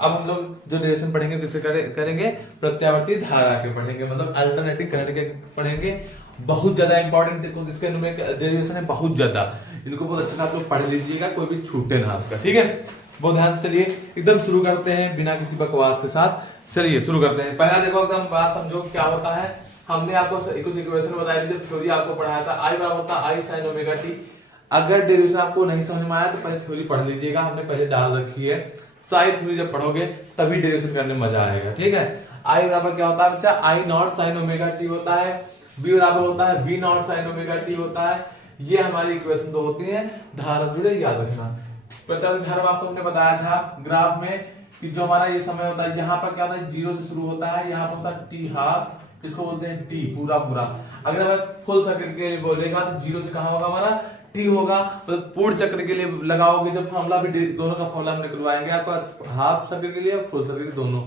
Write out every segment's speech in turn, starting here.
अब हम लोग जो डेरिवेशन पढ़ेंगे किसके करेंगे, प्रत्यावर्ती धारा के पढ़ेंगे, मतलब अल्टरनेटिव करंट के पढ़ेंगे। बहुत ज्यादा इंपॉर्टेंट इसके डेरिवेशन है, बहुत ज्यादा, इनको बहुत अच्छे से आप लोग पढ़ लीजिएगा, कोई भी छूटे ना आपका, ठीक है। बहुत ध्यान से चलिए, एकदम शुरू करते हैं बिना किसी बकवास के साथ। चलिए शुरू करते हैं। पहला देखो एकदम बात समझो क्या होता है। हमने आपको कुछ इक्वेशन बताई थी जब थ्योरी आपको पढ़ाया था, आई बराबर होता आई साइन ओमेगा टी। अगर डेरिवेशन आपको नहीं समझ में आया तो पहले थ्योरी पढ़ लीजिएगा, हमने पहले डाल रखी है। सारी थ्योरी जब पढ़ोगे तभी डेरिवेशन करने में मजा आएगा, ठीक है। आई बराबर क्या होता है बच्चा, I not sine omega t होता है। बी बराबर होता है V naught sine omega t होता है। ये हमारी इक्वेशन दो होती है। धारा जुड़े याद रखना। प्रत्यावर्ती धारा आपको हमने बताया था ग्राफ में कि जो हमारा ये समय होता है, यहाँ पर क्या होता है, जीरो से शुरू होता है, यहाँ पर होता है टी हाफ, किसको बोलते हैं टी पूरा पूरा। अगर हमें फुल सर्किल के लिए बोलेगा तो जीरो से कहां होगा हमारा, टी होगा। तो पूर्ण चक्र के लिए लगाओगे जब फॉर्मूला भी दोनों का फॉर्मूला हम निकलवाएंगे आपका, हाफ सर्किल के लिए और फुल सर्किल के दोनों।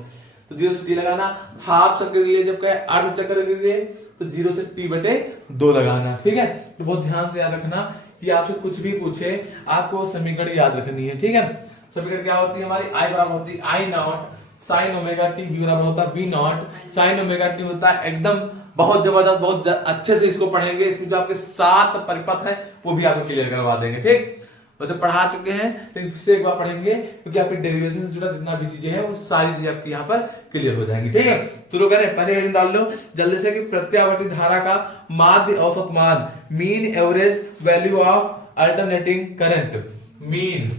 तो जीरो से टी लगाना, हाफ सर्किल के लिए जब कहे अर्ध चक्र के लिए तो जीरो से टी बटे 2 लगाना, ठीक है। तो बहुत ध्यान से याद रखना कि आपसे कुछ भी पूछे आपको समीकरण याद रखनी है, ठीक है। समीकरण क्या होती है हमारी, आई बराबर होती है I not sine omega t, B बराबर होता है B not sine omega t होता है। एकदम बहुत जबरदस्त, बहुत अच्छे से इसको पढ़ेंगे। इसमें जो आपके 7 परिपथ है वो भी आपको क्लियर करवा देंगे, ठीक। वैसे पढ़ा चुके हैं लेकिन फिर से एक बार पढ़ेंगे क्योंकि आपके डेरिवेशन से जुड़ा जितना भी चीजें हैं वो सारी चीजें आपकी यहाँ पर क्लियर हो जाएंगी, ठीक है। शुरू करें, पहले हेडिंग डाल लो जल्दी से कि प्रत्यावर्ती धारा का माध्य औसत मान, mean average value of alternating current. Mean,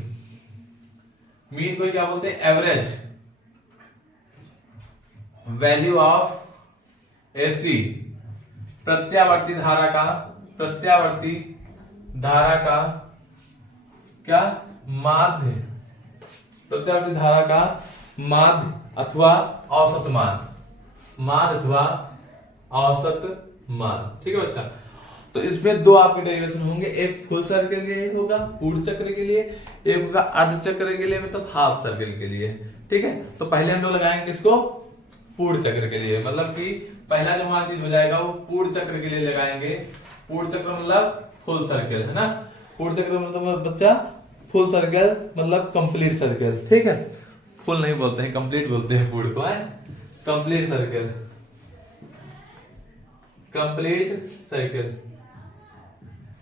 mean को क्या बोलते हैं, एवरेज वैल्यू ऑफ एसी। प्रत्यावर्ती धारा का, प्रत्यावर्ती धारा का क्या, माध्य, प्रत्यावर्ती धारा का माध्य अथवा औसत मान, माध्य अथवा औसत मान, ठीक है बच्चा। तो इसमें दो आपके डेरिवेशन होंगे, एक फुल सर्कल के लिए होगा पूर्ण चक्र के लिए, एक होगा अर्ध चक्र के लिए मतलब हाफ सर्कल के लिए, ठीक है। तो पहले हम लोग लगाएंगे किसको, पूर्ण चक्र के लिए, मतलब कि पहला जो हमारा चीज हो जाएगा वो पूर्ण चक्र के लिए लगाएंगे। पूर्ण चक्र मतलब फुल सर्कल, है ना। पूर्ण चक्र मतलब बच्चा फुल सर्कल मतलब कंप्लीट सर्कल, ठीक है। फुल नहीं बोलते हैं, कंप्लीट बोलते हैं पूर्ण को, है कंप्लीट सर्कल, कंप्लीट सर्कल,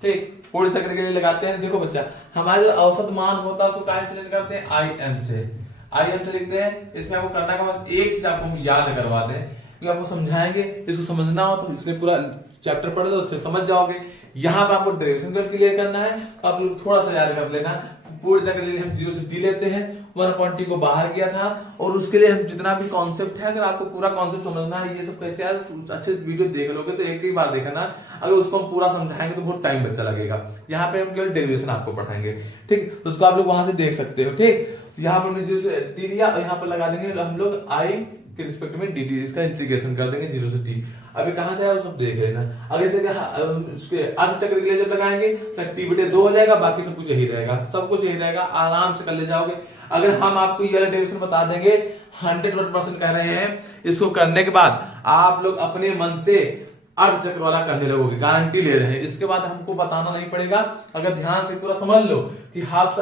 ठीक। पूर्ण चक्र के लिए लगाते हैं। देखो बच्चा हमारा जो औसत मान होता है उसको क्या रिप्रेजेंट करते हैं, आई एम से, आई एम से लिखते हैं। इसमें आपको करना का बस एक चीज आपको हम याद करवाते हैं क्योंकि आपको समझाएंगे, इसको समझना हो तो इसलिए पूरा चैप्टर पढ़ लो, अच्छे समझ जाओगे। यहाँ पे आपको डेरिवेशन कर क्लियर करना है, आप लोग थोड़ा सा याद कर लेना। पूर्ण चक्र के लिए हम जीरो से टी लेते हैं, 1/t को बाहर किया था और उसके लिए हम जितना भी कॉन्सेप्ट है, अगर आपको पूरा कॉन्सेप्ट समझना है ये सब कैसे है, अच्छे वीडियो देख लोगे तो एक ही बार देखना। अगर उसको हम पूरा समझाएंगे तो बहुत टाइम बच्चा लगेगा। यहाँ पे हम केवल डेरिवेशन आपको पढ़ाएंगे, ठीक। तो उसको आप लोग वहां से देख सकते हो, ठीक। यहाँ पर हमने जीरो से टी लिया और यहाँ पर लगा देंगे हम लोग आई के रिस्पेक्ट में dt, इसका इंटीग्रेशन कर देंगे जीरो से टी। अभी कहां से आया वो सब देख लेना। अगर इसे उसके अर्ध चक्र के लिए जब लगाएंगे तो टी बटे 2 हो जाएगा, बाकी सब कुछ यही रहेगा, सब कुछ यही रहेगा, आराम से कर ले जाओगे। अगर हम आपको ये डेरिवेशन बता देंगे 100% कह रहे हैं, इसको करने के बाद आप लोग अपने मन से अर्ध चक्र वाला करने लगोगे, गारंटी ले रहे हैं। इसके बाद हमको बताना नहीं पड़ेगा। अगर ध्यान से पूरा समझ लो कि हाफ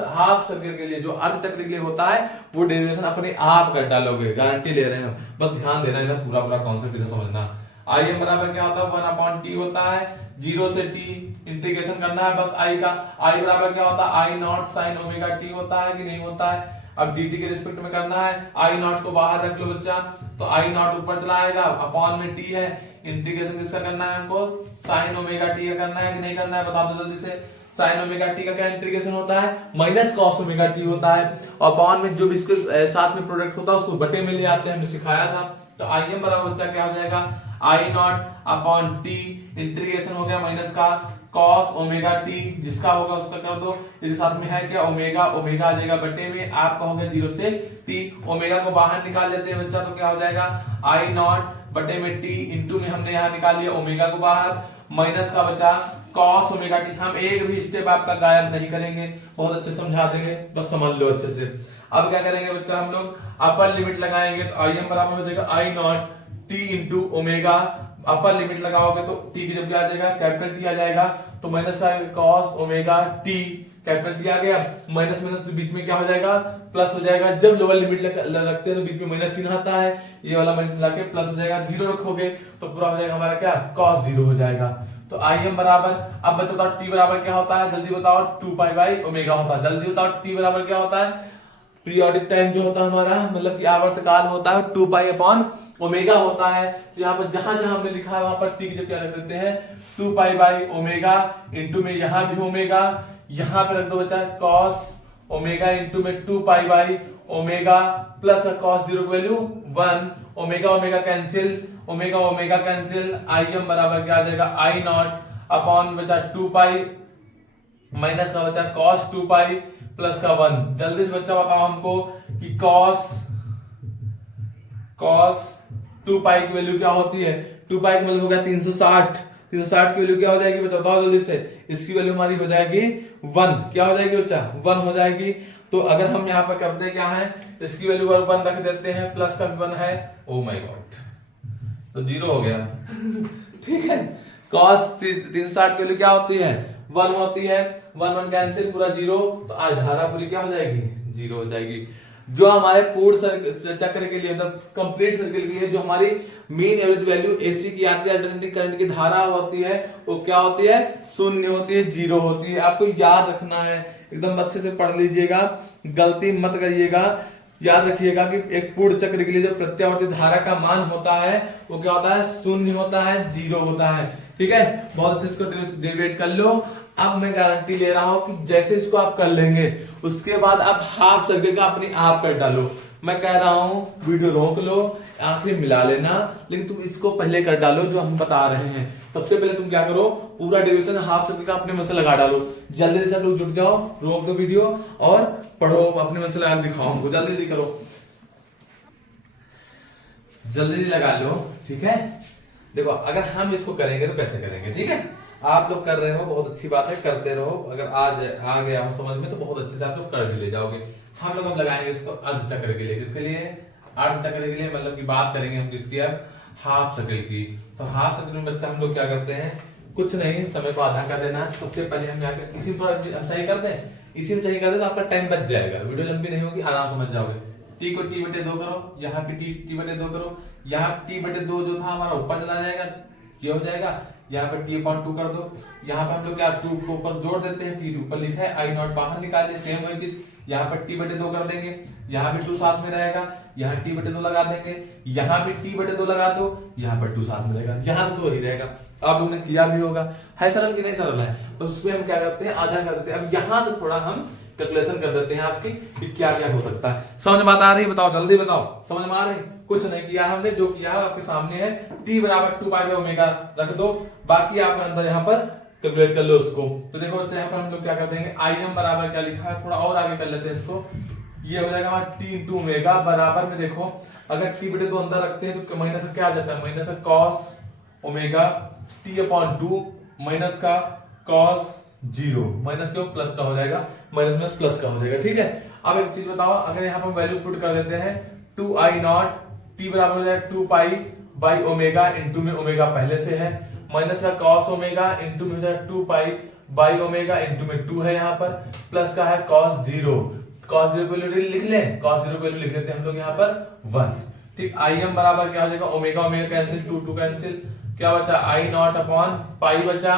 सर्कल के लिए जो अर्ध चक्र के लिए होता है वो डेरिवेशन अपने आप कर डालोगे, गारंटी ले रहे हैं। बस ध्यान देना, इधर पूरा पूरा कॉन्सेप्ट इधर समझना। आई एम बराबर क्या होता है, 1/t होता है, जीरो से टी इंटीग्रेशन करना है बस आई का। आई बराबर क्या होता है, I not sine omega t होता है कि नहीं होता है। अब dt के रिस्पेक्ट में करना है, आई नॉट को बाहर रख लो बच्चा, तो आई नॉट ऊपर चला आएगा, अपॉन में t है। इंटीग्रेशन किसका करना है हमको, साइन ओमेगा टी का करना है कि नहीं करना है, बता दो जल्दी से। साइन ओमेगा टी का क्या इंटीग्रेशन होता है, माइनस कॉस ओमेगा टी होता है। अपॉन में जो भी इसके साथ में प्रोडक्ट होता है उसको बटे में ले आते हैं, हमने सिखाया था। तो आई एम बराबर बच्चा क्या हो जाएगा, I not upon T, integration हो गया माइनस का कॉस ओमेगा टी, जिसका होगा उसका कर दो। इसके साथ में है क्या, ओमेगा, ओमेगा आ जाएगा बटे में, आपका हो गया जीरो से टी। ओमेगा को बाहर निकाल लेते हैं बच्चा, तो क्या हो जाएगा, आई नॉट बटे में टी इंटू में हमने यहाँ निकाल लिया ओमेगा को बाहर, माइनस का बचा कॉस ओमेगा टी। हम एक भी स्टेप आपका गायब नहीं करेंगे, बहुत अच्छे समझा देंगे, बस समझ लो अच्छे से। अब क्या करेंगे बच्चा, हम लोग अपर लिमिट लगाएंगे, तो आई एम बराबर हो जाएगा I not t into omega. Upper limit लगाओगे तो टी की जब आ जाएगा कैपिटल टी आ जाएगा, तो माइनस का cos omega t capital t आ गया, माइनस माइनस तो बीच में क्या हो जाएगा, प्लस हो जाएगा। जब लोअर लिमिट रखते हैं तो बीच में माइनस चिन्ह आता है, ये वाला माइनस मिला के प्लस हो जाएगा। जीरो रखोगे तो पूरा हो जाएगा हमारा क्या, cos जीरो हो जाएगा। तो im बराबर, अब बच्चों बताओ t बराबर क्या होता है, जल्दी बताओ, 2 पाई बाई ओमेगा होता है। जल्दी बताओ t बराबर क्या होता है, पीरियोडिक टाइम जो होता है हमारा, मतलब कि आवर्तकाल होता है 2 पाई अपॉन ओमेगा होता है। तो यहाँ पर जहां जहां हमने लिखा है वहां पर t की जगह क्या रख देते हैं, 2 पाई बाई ओमेगा, इंटू में यहाँ भी ओमेगा, यहाँ पे रख दो बच्चा cos ओमेगा, इंटू में 2 pi by omega plus cos zero की value 1, omega omega cancel, omega omega cancel, im बराबर क्या आ जाएगा, आई नॉट अपॉन बचा 2 पाई माइनस का बचा cos 2 पाई प्लस का 1। जल्दी से बच्चा बताओ हमको कि cos 2 पाई की वैल्यू क्या होती है, 2 पाई की वैल्यू हो गया 360, 360 की वैल्यू क्या हो जाएगी बच्चा, बताओ जल्दी से, इसकी वैल्यू हमारी हो जाएगी 1, क्या हो जाएगी बच्चा, 1 हो जाएगी। तो अगर हम यहाँ पर करते हैं क्या है, इसकी वैल्यू 1 रख देते हैं, प्लस का 1 है, ओ माय गॉड, तो 0 हो गया ठीक है। cos 360 की वैल्यू क्या होती है, 1 होती है, 1 1 कैंसिल, पूरा 0, तो आज धारा पूरी क्या हो जाएगी, 0 हो जाएगी। जो हमारे पूर्ण चक्र के लिए, मतलब कंप्लीट सर्किल के लिए जो हमारी मीन एवरेज वैल्यू एसी की आती है, अल्टरनेटिंग करंट की धारा होती है, वो क्या होती है, 0 होती है, 0 होती है। आपको याद रखना है, एकदम अच्छे से पढ़ लीजिएगा, गलती मत करिएगा। याद रखिएगा कि एक पूर्ण चक्र के लिए जो प्रत्यावर्ती धारा का मान होता है वो क्या होता है, 0 होता है, 0 होता है। ठीक है, बहुत अच्छे इसको डेरिवेट कर लो। अब मैं गारंटी ले रहा हूं कि जैसे इसको आप कर लेंगे उसके बाद आप हाफ सर्किल का अपने आप कर डालो। मैं कह रहा हूं वीडियो रोक लो, आखिर मिला लेना, लेकिन तुम इसको पहले कर डालो जो हम बता रहे हैं। सबसे पहले तुम क्या करो, पूरा डेरिवेशन हाफ सर्किल का अपने मन से लगा डालो। जल्दी से सब लोग जुट जाओ, रोक दो वीडियो और पढ़ो, अपने मन से लगा दिखाओ हमको, जल्दी करो, जल्दी लगा लो। ठीक है, देखो अगर हम इसको करेंगे तो कैसे करेंगे, ठीक है, आप लोग कर रहे हो, बहुत अच्छी बात है, करते रहो। अगर आज आ गया हो समझ में तो बहुत अच्छे से आप लोग कर भी ले जाओगे। हम लोग अब लगाएंगे इसको अर्ध चक्र के लिए, किसके लिए, अर्ध चक्र के लिए, मतलब की बात करेंगे हम किसकी, अब हाफ सर्किल की। तो हाफ सर्किल में बच्चा हम लोग क्या करते हैं, कुछ नहीं, समय को आधा कर देना। सबसे पहले हम यहाँ इसी पर हम सही कर दें, इसी में सही कर दे तो आपका टाइम बच जाएगा, वीडियो लंबी नहीं होगी, आराम समझ जाओगे। टी को टी बटे 2 करो, यहाँ पे टी बटे 2 करो, यहाँ टी बटे 2 जो था हमारा ऊपर चला जाएगा, ये हो जाएगा, यहाँ पे टी अपॉन 2 कर दो। यहाँ पे हम लोग क्या 2 को ऊपर जोड़ देते हैं, टी ऊपर लिखा है, आई नॉट बाहर निकालिए, सेम वही चीज यहाँ पर टी बटे 2 कर देंगे, यहाँ भी 2 साथ में रहेगा, यहाँ टी बटे 2 लगा देंगे, यहाँ भी टी बटे 2 लगा दो, यहाँ पर 2 साथ में रहेगा, यहाँ तो 2 ही रहेगा। आप लोगों ने किया भी होगा, है सरल कि नहीं सरल है, तो उसमें हम क्या करते हैं, आधा कर देते हैं। अब यहाँ से थोड़ा हम कैलकुलेशन कर देते हैं आपकी कि क्या क्या हो सकता है। समझ में बात आ रही है, बताओ जल्दी बताओ, समझ में आ रही है? कुछ नहीं किया हमने, जो किया है आपके सामने है, t बराबर 2 पाई बाई ओमेगा रख दो, बाकी आप अंदर यहाँ पर कैलकुलेट कर लो उसको। तो देखो बच्चे यहाँ पर हम लोग क्या कर देंगे, im बराबर क्या लिखा है, थोड़ा और आगे कर लेते हैं इसको, ये हो जाएगा हमारा t इंटू ओमेगा बराबर में, देखो अगर t बटे 2 अंदर रखते हैं तो माइनस का क्या आ जाता है, माइनस का cos omega t upon 2 minus का cos 0, माइनस के प्लस का हो जाएगा, माइनस माइनस प्लस का हो जाएगा। ठीक है, अब एक चीज बताओ, अगर यहाँ पर वैल्यू पुट कर देते हैं 2 आई नॉट, t बराबर हो जाएगा 2 पाई बाई ओमेगा, इंटू में ओमेगा पहले से है, माइनस का cos ओमेगा, इंटू में हो जाएगा 2 पाई बाई ओमेगा, इंटू में 2 है यहाँ पर, प्लस का है cos 0, cos 0 की वैल्यू लिख लें, cos 0 की वैल्यू लिख लेते हैं हम लोग यहाँ पर 1। ठीक, im बराबर क्या हो जाएगा, ओमेगा ओमेगा कैंसिल, 2 कैंसिल, क्या बचा आई नॉट अपॉन पाई बचा,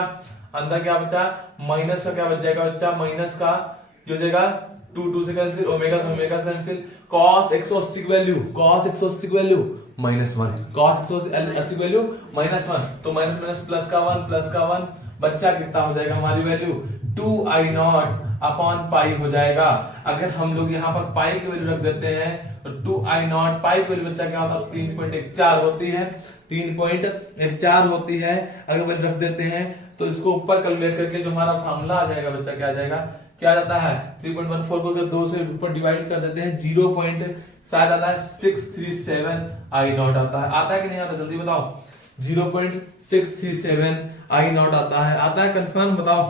अंदर क्या बचा, माइनस का क्या बच जाएगा बच्चा, माइनस का जो जाएगा 2 से कैंसिल, ओमेगा से ओमेगा कैंसिल, cos 180 की वैल्यू, cos 180 की वैल्यू -1, cos 180 की वैल्यू -1, तो माइनस माइनस प्लस का 1, प्लस का 1, बच्चा कितना हो जाएगा हमारी value 2 I not upon pi हो जाएगा। अगर हम लोग यहाँ पर पाई की वैल्यू रख देते हैं तो 2 आई नॉट, पाई की वैल्यू बच्चा क्या होता है, 3.14 होती है, 3.14 होती है। अगर वैल्यू रख देते हैं तो इसको ऊपर कैलकुलेट करके जो हमारा फार्मूला आ जाएगा बच्चा, क्या आ जाएगा, क्या जाता है 3.14 को अगर 2 से ऊपर डिवाइड कर देते हैं 0. आता है 637 आई नॉट आता है कि नहीं आता, जल्दी बताओ, 0.637 आई नॉट आता है कंफर्म बताओ।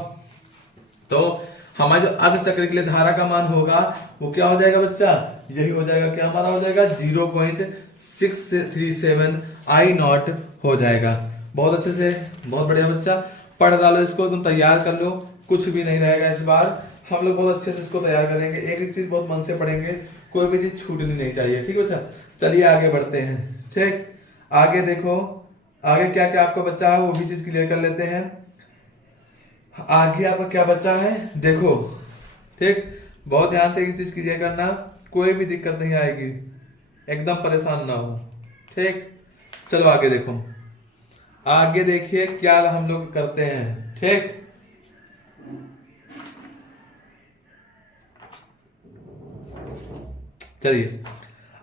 तो हमारे जो अर्ध चक्र के लिए धारा का मान होगा वो क्या हो जाएगा बच्चा, यही हो जाएगा, क्या हमारा हो जाएगा 0.637 आई नॉट हो जाएगा। बहुत अच्छे से, बहुत बढ़िया बच्चा, पढ़ डालो इसको, तुम तैयार कर लो, कुछ भी नहीं रहेगा इस बार, हम लोग बहुत अच्छे से इसको तैयार करेंगे। एक एक चीज बहुत मन से पढ़ेंगे, कोई भी चीज छूटनी नहीं चाहिए, ठीक है बच्चा। चलिए आगे बढ़ते हैं, ठीक। आगे देखो, आगे क्या क्या आपका बच्चा है वो भी चीज क्लियर कर लेते हैं। आगे आपका क्या बच्चा है देखो, ठीक। बहुत ध्यान से एक चीज क्लियर करना, कोई भी दिक्कत नहीं आएगी, एकदम परेशान ना हो, ठीक। चलो आगे देखो, आगे देखिए क्या हम लोग करते हैं, ठीक। चलिए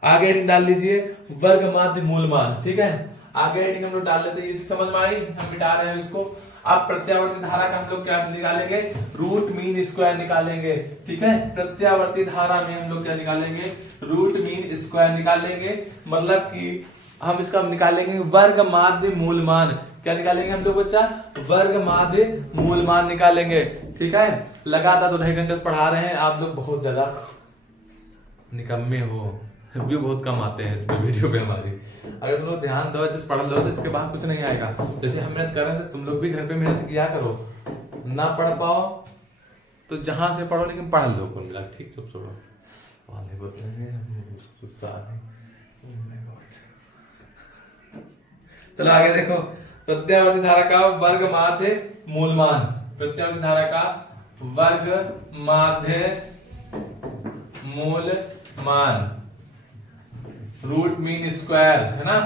आगे हेडिंग डाल लीजिए, वर्ग माध्य मूल मान, ठीक है। आगे हेडिंग हम लोग डाल लेते हैं, इसे समझ में आई, हम मिटा रहे हैं इसको। अब प्रत्यावर्ती धारा का हम लोग क्या निकालेंगे, रूट मीन स्क्वायर निकालेंगे, ठीक है। प्रत्यावर्ती धारा में हम लोग क्या निकालेंगे, रूट मीन स्क्वायर निकालेंगे, मतलब कि हम इसका निकालेंगे वर्ग माध्य मूल मान। क्या निकालेंगे हम लोग बच्चा, वर्ग माध्य मूल मान निकालेंगे, ठीक है। लगातार 2 घंटे से पढ़ा रहे हैं, आप लोग बहुत ज्यादा निकम्मे हो, व्यू बहुत कम आते हैं इस पे वीडियो पे हमारी। अगर तुम लोग ध्यान दो, अच्छे से पढ़ लो तो इसके बाद कुछ नहीं आएगा। जैसे हम मेहनत कर रहे हैं तो तुम लोग भी घर पे मेहनत किया करो, ना पढ़ पाओ तो जहां से पढ़ो लेकिन पढ़ लो कुल मिला, ठीक। सब छोड़ो, चलो आगे देखो, प्रत्यावर्ती धारा का वर्ग माध्य मूल मान, प्रत्यावर्ती धारा का वर्ग माध्य मूल मान, रूट मीन स्क्वायर है ना,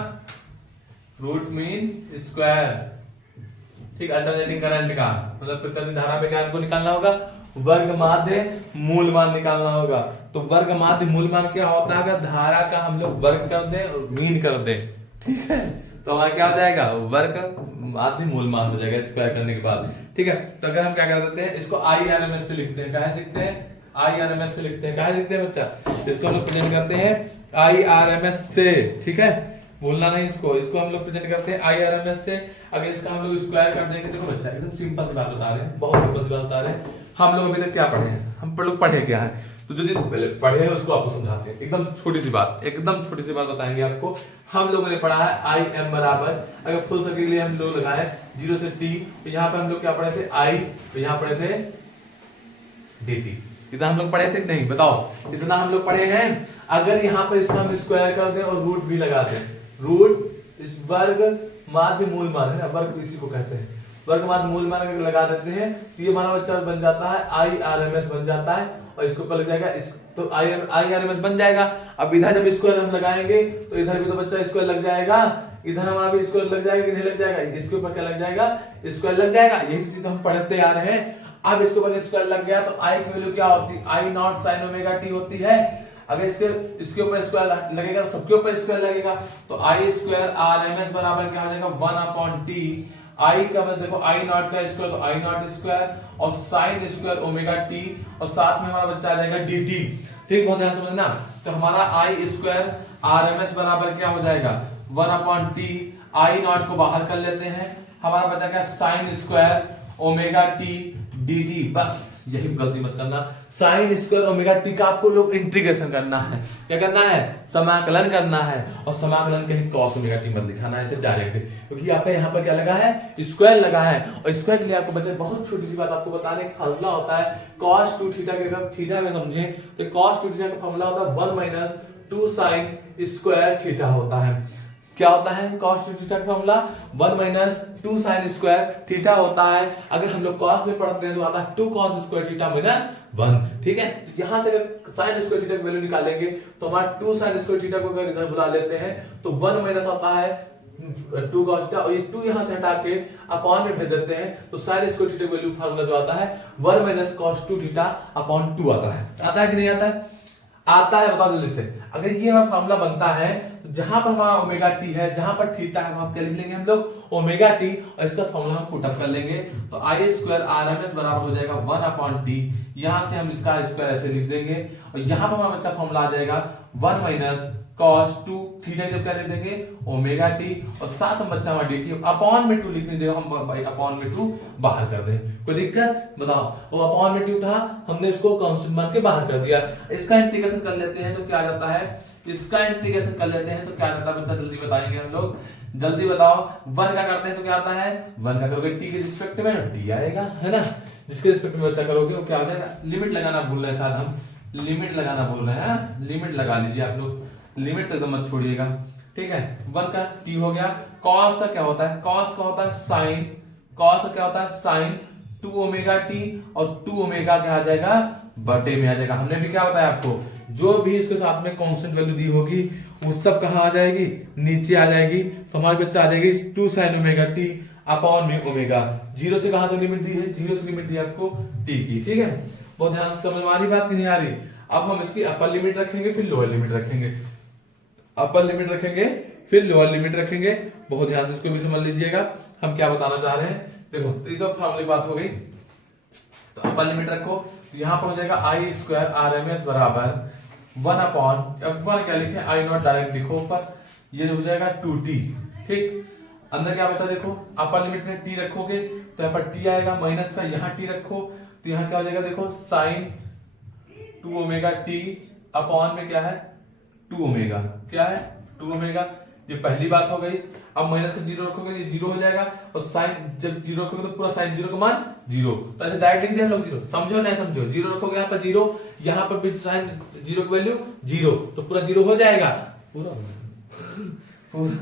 रूट मीन स्क्वायर, ठीक। अल्टरनेटिंग करंट का मतलब प्रत्यावर्ती धारा पे क्या आपको निकालना होगा, वर्ग माध्य मूल मान निकालना होगा। तो वर्ग माध्य मूल मान क्या होता है, अगर धारा का हम लोग वर्ग कर दें और मीन कर दें, ठीक है, तो हमारा क्या हो जाएगा, वर्ग माध्य मूल मान हो जाएगा स्क्वायर करने के बाद, ठीक है। तो अगर हम क्या कर देते हैं, इसको IRMS से लिखते हैं, क्या लिखते हैं, IRMS से लिखते हैं, क्या लिखते हैं बच्चा, इसको हम लोग प्रेजेंट करते हैं IRMS से, ठीक है, भूलना नहीं इसको, इसको हम लोग प्रेजेंट करते हैं IRMS से। अगर इसका हम लोग स्क्वायर कर देंगे, देखो बच्चा एकदम सिंपल सी बात बता रहे हैं, बहुत सिंपल सी बात बता रहे हैं। हम लोग अभी तक क्या पढ़े हैं, हम लोग पढ़े क्या है, तो जो चीज पहले पढ़े हैं उसको आपको समझाते हैं, एकदम छोटी सी बात, एकदम छोटी सी बात बताएंगे आपको। हम लोगों ने पढ़ा है IM बराबर, अगर फुल सर्किल के लिए हम लोग लगाए 0 से T, तो यहाँ पे हम लोग क्या पढ़े थे, I, तो यहाँ पढ़े थे dt। इतना हम लोग पढ़े थे नहीं, बताओ इतना हम लोग पढ़े हैं। अगर यहाँ पर इसका हम स्क्वायर कर दें और रूट भी लगा दें, रूट इस वर्ग माध्य मूल मान है ना, वर्ग इसी को कहते हैं, वर्ग माध्य मूल मान अगर लगा देते हैं तो ये हमारा बच्चा बन जाता है IRMS बन जाता है, और इसको ऊपर लग जाएगा तो IRMS बन जाएगा। अब इधर जब स्क्वायर हम लगाएंगे तो इधर भी तो बच्चा स्क्वायर लग जाएगा, इधर हमारा भी स्क्वायर लग जाएगा कि नहीं लग जाएगा, इसके ऊपर क्या लग जाएगा, स्क्वायर लग जाएगा। यही चीज हम पढ़ते आ रहे हैं। अब इसके ऊपर स्क्वायर लग गया तो I की वैल्यू क्या होती है, I not sine omega T होती है। अगर इसके ऊपर स्क्वायर लगेगा तो सबके ऊपर स्क्वायर लगेगा, तो I स्क्वायर RMS बराबर क्या हो जाएगा 1/T। I का मतलब देखो I नॉट का स्क्वायर तो I नॉट स्क्वायर और साइन स्क्वायर ओमेगा टी, और साथ में हमारा बच्चा आ जाएगा dt, ठीक। बहुत ध्यान समझना, तो हमारा I स्क्वायर RMS बराबर क्या हो जाएगा 1/T। I नॉट को बाहर कर लेते हैं, हमारा बचा क्या sine square omega T dt। बस यही गलती मत करना, साइन स्क्वायर ओमेगा टी का आपको लोग इंटीग्रेशन करना है, क्या करना है, समाकलन करना है, और समाकलन कहीं cos ओमेगा टी मत लिखाना है, ऐसे डायरेक्ट, क्योंकि आपका यहाँ पर क्या लगा है, स्क्वायर लगा है। और स्क्वायर के लिए आपको बच्चे बहुत छोटी सी बात आपको बताने, एक फार्मूला होता है cos 2 थीटा के, अगर थीटा में समझे तो cos 2 थीटा का फार्मूला होता है 1 माइनस 2 साइन स्क्वायर थीटा होता है। क्या होता है cos 2 थीटा का formula 1 minus 2 sine square theta होता है। अगर हम लोग cos में पढ़ते हैं तो आता है 2 cos स्क्वायर थीटा माइनस 1, ठीक है। तो यहां से अगर साइन स्क्वायर थीटा की वैल्यू निकालेंगे तो हमारा 2 साइन स्क्वायर थीटा को अगर इधर बुला लेते हैं तो 1 माइनस आता है 2 cos थीटा, और ये 2 यहां से हटा के अपॉन में भेज देते हैं तो साइन स्क्वायर थीटा की वैल्यू फार्मूला जो आता है 1 माइनस cos 2 थीटा अपॉन 2 आता है कि नहीं आता है, आता है, बताओ जल्दी से। अगर ये हमारा फार्मूला बनता है तो जहां पर हमारा ओमेगा टी है, जहां पर थीटा है, वहां क्या लिख लेंगे हम लोग ओमेगा टी, और इसका फार्मूला हम पुट अप कर लेंगे तो I स्क्वायर RMS बराबर हो जाएगा 1/T। यहां से हम इसका स्क्वायर ऐसे लिख देंगे, और यहां पर हमारा बच्चा फार्मूला आ जाएगा 1 माइनस cos 2 थीटा जब क्या लिख देंगे ओमेगा टी, और साथ में बच्चा हमारा dt अपॉन में 2 लिखने देगा, हम अपॉन में 2 बाहर कर दें, कोई दिक्कत बताओ। वो अपॉन में 2 था, हमने इसको कांस्टेंट मान के बाहर कर दिया। इसका इंटीग्रेशन कर लेते हैं तो क्या आ जाता है इसका इंटीग्रेशन कर लेते हैं तो क्या रहता है बच्चा, जल्दी बताएंगे हम लोग, जल्दी बताओ। 1 का करते हैं तो क्या आता है, 1 का करोगे t के रिस्पेक्ट में t आएगा, है ना, जिसके रिस्पेक्ट में बच्चा करोगे वो क्या हो जाएगा, लिमिट लगाना भूल रहे हैं शायद हम, लिमिट लगाना भूल रहे हैं, लिमिट लगा लीजिए आप लोग, लिमिट एकदम मत छोड़िएगा, ठीक है। 1 का t हो गया, cos का क्या होता है, cos का होता है sin, cos का क्या होता है sin 2 ओमेगा t, और 2 ओमेगा क्या आ जाएगा, बटे में आ जाएगा। हमने भी क्या बताया आपको, जो भी इसके साथ में कांस्टेंट वैल्यू दी होगी वो सब कहां आ जाएगी, नीचे आ जाएगी। तो हमारे बच्चा आ जाएगी 2 sin ओमेगा t अपॉन में ओमेगा, जीरो से कहां तक लिमिट दी है, जीरो से लिमिट दी है आपको t की, ठीक है। बहुत ध्यान से समझ में आ रही बात कि नहीं आ रही। अब हम इसकी अपर लिमिट रखेंगे फिर लोअर लिमिट रखेंगे, अपर लिमिट रखेंगे फिर लोअर लिमिट रखेंगे, बहुत ध्यान से इसको भी समझ लीजिएगा हम क्या बताना चाह रहे हैं। देखो ये तो फार्मूले बात हो गई, तो अपर लिमिट रखो, तो यहां पर हो जाएगा आई स्क्वायर आर एम एस बराबर 1 अपॉन, अब 1 क्या लिखे, आई नॉट डायरेक्ट लिखो ऊपर, ये हो जाएगा 2t, ठीक। अंदर क्या बचा देखो, अपर लिमिट में t रखोगे तो यहाँ पर t आएगा, माइनस का यहाँ t रखो तो यहाँ क्या हो जाएगा देखो, साइन 2 ओमेगा t अपॉन में क्या है 2 ओमेगा, क्या है 2 ओमेगा, ये पहली बात हो गई। अब माइनस का जीरो रखोगे ये जीरो हो जाएगा, और साइन जब जीरो रखोगे तो पूरा साइन जीरो का मान जीरो, तो ऐसे डायरेक्ट लिख दिया हम लोग जीरो, समझो नहीं समझो, जीरो रखोगे यहाँ पर जीरो, यहाँ पर भी साइन जीरो की वैल्यू जीरो, तो पूरा जीरो हो जाएगा, पूरा पूरा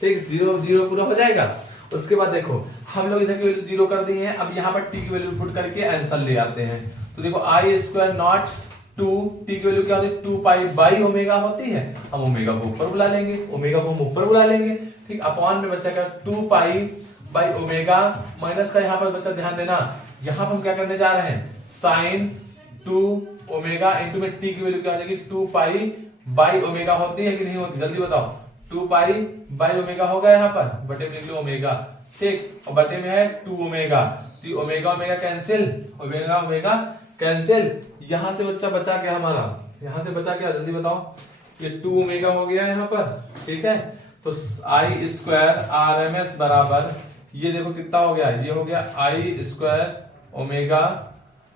ठीक, जीरो जीरो पूरा हो जाएगा। उसके बाद देखो हम लोग इधर की वैल्यू जीरो कर दी है, अब यहाँ पर टी की वैल्यू पुट करके आंसर ले आते हैं। तो देखो आई स्क्वायर नॉट 2, टी की वैल्यू क्या होती है 2 पाई बाई ओमेगा होती है, हम ओमेगा को ऊपर बुला लेंगे, ओमेगा को हम ऊपर बुला लेंगे, ठीक। अपॉन में बच्चा क्या 2 पाई बाई ओमेगा, माइनस का यहाँ पर बच्चा ध्यान देना, यहाँ पर हम क्या करने जा रहे हैं, साइन 2 ओमेगा इनटू में टी की वैल्यू क्या हो जाएगी 2 पाई बाई ओमेगा होती है कि नहीं होती, जल्दी बताओ। 2 पाई बाई ओमेगा होगा यहाँ पर, बटे में लिख लो ओमेगा, ठीक, और बटे में है 2 ओमेगा, तो omega omega cancel, omega omega cancel, यहां से बच्चा बचा क्या हमारा, यहां से बचा क्या जल्दी बताओ, ये 2 ओमेगा हो गया यहाँ पर, ठीक है। तो आई स्क्वायर आर एम एस बराबर, ये देखो कितना हो गया, ये हो गया आई स्क्वायर ओमेगा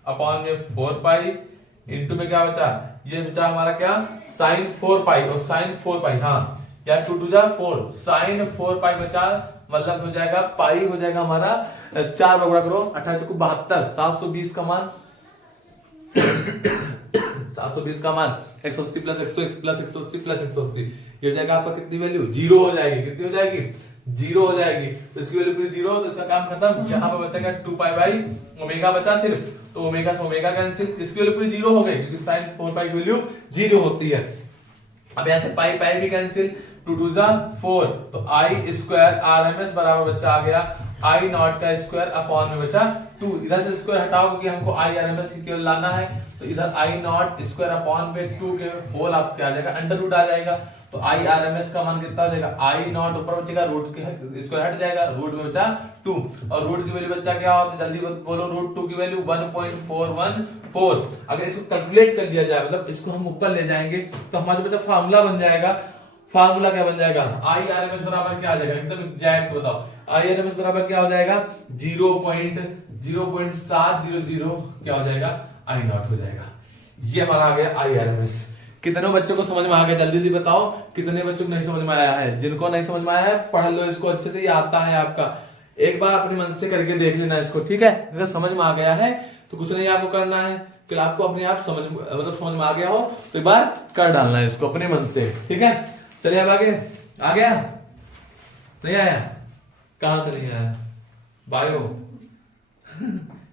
अपॉन में 4 पाई इंटू में क्या बचा, ये बचा हमारा क्या साइन 4 पाई, और साइन 4 पाई, हाँ या 2 2 जा 4, साइन 4 पाई बचा, मतलब हो जाएगा पाई हो जाएगा हमारा 4 बगुड़ा करो 28 को 72, 720 का मान 720 का मान 180 प्लस 180 प्लस 180 प्लस 180, ये हो जाएगा आपका कितनी वैल्यू, जीरो हो जाएगी, कितनी हो जाएगी, जीरो हो जाएगी। तो इसकी वैल्यू पूरी जीरो, तो इसका काम खत्म। यहाँ पर बचा क्या 2 पाई बाई ओमेगा बचा सिर्फ, तो ओमेगा से ओमेगा कैंसिल, इसकी वैल्यू पूरी जीरो हो गई क्योंकि साइन 4 पाई की वैल्यू जीरो होती है। अब यहाँ से पाई पाई भी कैंसिल, 2 2 जा 4, तो आई स्क्वायर आर एम एस बराबर बच्चा आ गया आई नॉट का स्क्वायर अपॉन में बचा 2, इधर से स्क्वायर हटाओ क्योंकि हमको आई आर एम एस की केवल लाना है, तो इधर आई नॉट स्क्वायर अपॉन में 2 के होल आप क्या आ जाएगा अंडर रूट आ जाएगा, तो आई आर एम एस का मान कितना हो जाएगा, आई नॉट ऊपर बचेगा रूट के स्क्वायर हट जाएगा, रूट में बचा 2, और रूट की वैल्यू बच्चा क्या होता है जल्दी बोलो, रूट 2 की वैल्यू 1.414। अगर इसको कैलकुलेट कर लिया जाए, मतलब इसको हम ऊपर ले जाएंगे तो हमारे बच्चा फार्मूला बन जाएगा, फार्मूला क्या बन जाएगा, आई आर एम एस बराबर क्या आ जाएगा, एकदम एग्जैक्ट बताओ, आई आर एम एस बराबर क्या हो जाएगा 0.0700 क्या हो जाएगा, आई नॉट हो जाएगा। ये हमारा आ गया आई आर एम एस। कितने बच्चों को समझ में आ गया जल्दी जल्दी बताओ, कितने बच्चों को नहीं समझ में आया है, जिनको नहीं समझ में आया है पढ़ लो इसको अच्छे से, ये आता है आपका, एक बार अपने मन से करके देख लेना इसको, ठीक है। अगर समझ में आ गया है तो कुछ नहीं आपको करना है, कि आपको अपने आप समझ में आ गया हो तो एक बार कर डालना है इसको अपने मन से, ठीक है। चलिए अब आगे, आ गया नहीं आया, कहां से नहीं आया, बायो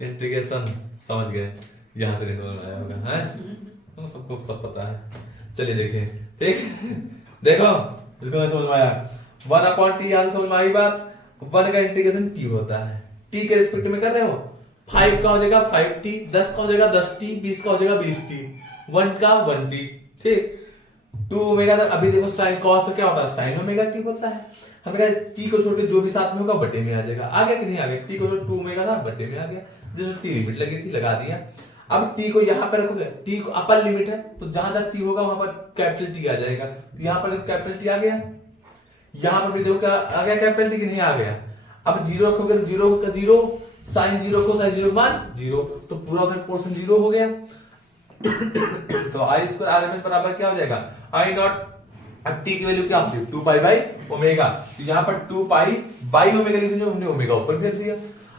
इंटीग्रेशन समझ गए, यहां से नहीं समझ में आया होगा, है तो सबको सब पता है। चलिए देखें, ठीक देखो इसको नहीं समझ में आया, 1/t यहां समझ में आई बात, 1 का इंटीग्रेशन t होता है, t के रिस्पेक्ट में कर रहे हो, 5 का हो जाएगा 5t, 10 का हो जाएगा 10t, 20 का हो जाएगा 20t, 1 का 1t, ठीक। 2 ओमेगा तक अभी देखो साइन कॉस क्या होता है, साइन ओमेगा t होता है, हमने कहा t को छोड़ के जो भी साथ में होगा बटे में आ जाएगा, आ गया कि नहीं आ गया, t को छोड़ 2 ओमेगा था बटे में आ गया, जैसे t लिमिट लगी थी लगा दिया। अब t को यहाँ पे रखोगे, t को अपर लिमिट है तो जहां तक t होगा वहां पर कैपिटल T आ जाएगा, तो यहाँ पर कैपिटल T आ गया, यहाँ पर भी देखो क्या आ गया कैपिटल T कि नहीं आ गया। अब जीरो रखोगे तो जीरो का जीरो, साइन जीरो को साइन जीरो मान जीरो, तो पूरा उधर पोर्शन जीरो हो गया। तो आई स्क्वायर आर एम एस बराबर क्या हो जाएगा, आई नॉट अब टी की वैल्यू क्या होती है 2 पाई बाई ओमेगा, तो यहाँ पर 2 पाई बाई ओमेगा लिख दिया, हमने ओमेगा ऊपर फेर दिया।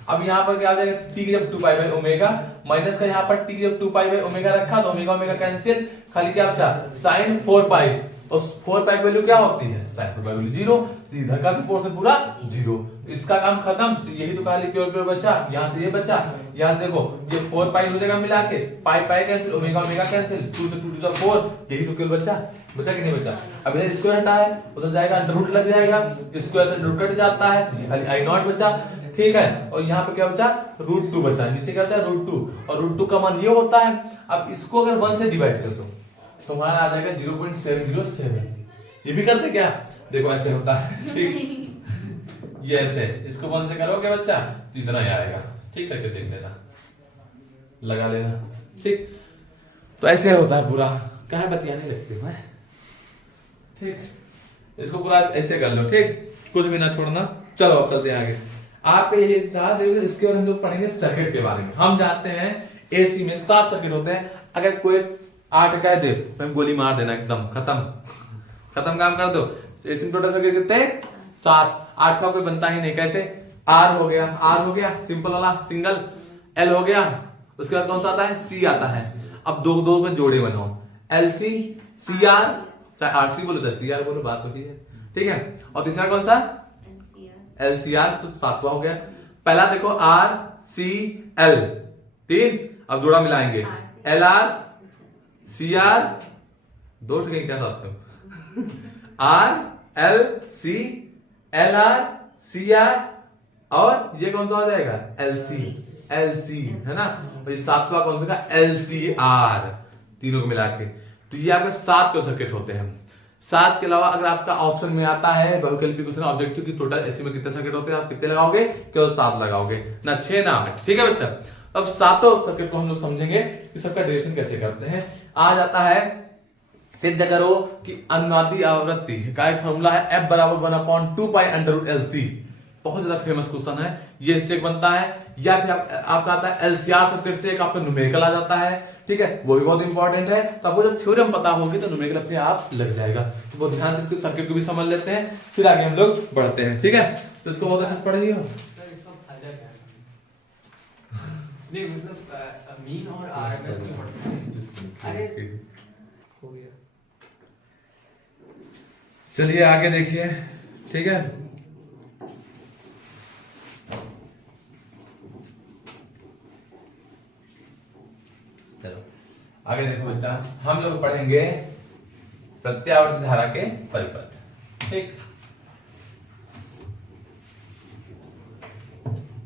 अब यहाँ पर क्या आ जाएगा टी की जब 2 पाई बाई ओमेगा माइनस का यहाँ पर टी की जब 2 पाई बाई ओमेगा रखा तो ओमेगा ओमेगा कैंसिल, खाली क्या बचा साइन 4 पाई, और 4 पाई की वैल्यू क्या होती है साइन 4 पाई वैल्यू 0, इधर का भी पोर्शन पूरा 0, इसका काम खत्म। तो यही तो खाली प्योर प्योर बचा, यहाँ से ये बचा, यहाँ से देखो ये 4 पाई हो जाएगा मिला के, pi pi cancel, omega omega cancel, 2 से 2 टू द 4, यही तो केवल बचा, बचा कि नहीं बचा। अब इधर स्क्वायर हटा है उधर जाएगा अंडर रूट लग जाएगा, स्क्वायर से अंडर रूट कट जाता है, खाली आई नॉट बचा, ठीक है। और यहाँ पे क्या बचा √2 बचा, नीचे क्या बचा √2, और √2 का मान ये होता है। अब इसको अगर 1 से डिवाइड कर दो तो हमारा आ जाएगा 0.707, ये भी करते क्या, देखो ऐसे होता है, ठीक ये ऐसे, इसको 1 से करोगे बच्चा तो इतना ही आएगा, ठीक करके देख लेना, लगा लेना, ठीक। तो ऐसे होता है पूरा, कहाँ बतियाने लगते हो, ठीक। इसको पूरा ऐसे कर लो, ठीक, कुछ भी ना छोड़ना। चलो अब चलते हैं आगे। आपका ये था इसके बाद हम लोग पढ़ेंगे सर्किट के बारे में। हम जानते हैं एसी में 7 सर्किट होते हैं, अगर कोई 8 कह दे तो हम गोली मार देना, एकदम खत्म काम कर दो। एसी में टोटल सर्किट कितने 7, 8 का कोई बनता ही नहीं, कैसे आर हो गया सिंपल वाला सिंगल, एल हो गया, उसके बाद कौन सा आता है सी आता है। अब दो दो का जोड़े बनाओ, एल सी सी आर, चाहे आरसी बोलो चाहे सी आर बोलो, बात होती है, ठीक है। और तीसरा कौन सा LCR, तो 7वां हो गया। पहला देखो आर सी एल 3, अब जोड़ा मिलाएंगे LR CR, 2 ठगे क्या साथ में R L C LR CR, और ये कौन सा हो जाएगा LC है ना, और ये 7वां कौन सा का LCR, तीनों को मिला के। तो ये आपके 7 को सर्किट होते हैं। 7 के अलावा अगर आपका ऑप्शन में आता है बहुविकल्पी क्वेश्चन ऑब्जेक्टिव की टोटल एसी में कितने सर्किट होते हैं, आप कितने लगाओगे, केवल 7 लगाओगे, ना 6 ना 8, ठीक है बच्चा। अब 7 सर्किट को हम लोग समझेंगे कि सबका डेरिवेशन कैसे करते हैं। आ जाता है सिद्ध करो कि अनुनादी आवृत्ति का एक फॉर्मूला है F बराबर 1/2 पाई √LC, बहुत ज्यादा फेमस क्वेश्चन है, ये इससे बनता है। या फिर आपका आता है LCR सर्किट से एक आपका न्यूमेरिकल आ जाता है, ठीक है, वो भी बहुत इंपॉर्टेंट है। तो आपको जब थ्योरम पता होगी तो न्यूमेरिकल अपने आप लग जाएगा। तो बहुत ध्यान से इसको सर्किट को भी समझ लेते हैं, फिर आगे हम लोग बढ़ते हैं, ठीक है। तो इसको बहुत अच्छे से पढ़िए। नहीं मतलब मीन और आरएमएस की पढ़ते हैं। अरे हो गया, चलिए आगे देखिए, ठीक है। चलो आगे देखो बच्चा, हम लोग पढ़ेंगे प्रत्यावर्ती धारा के परिपथ, ठीक।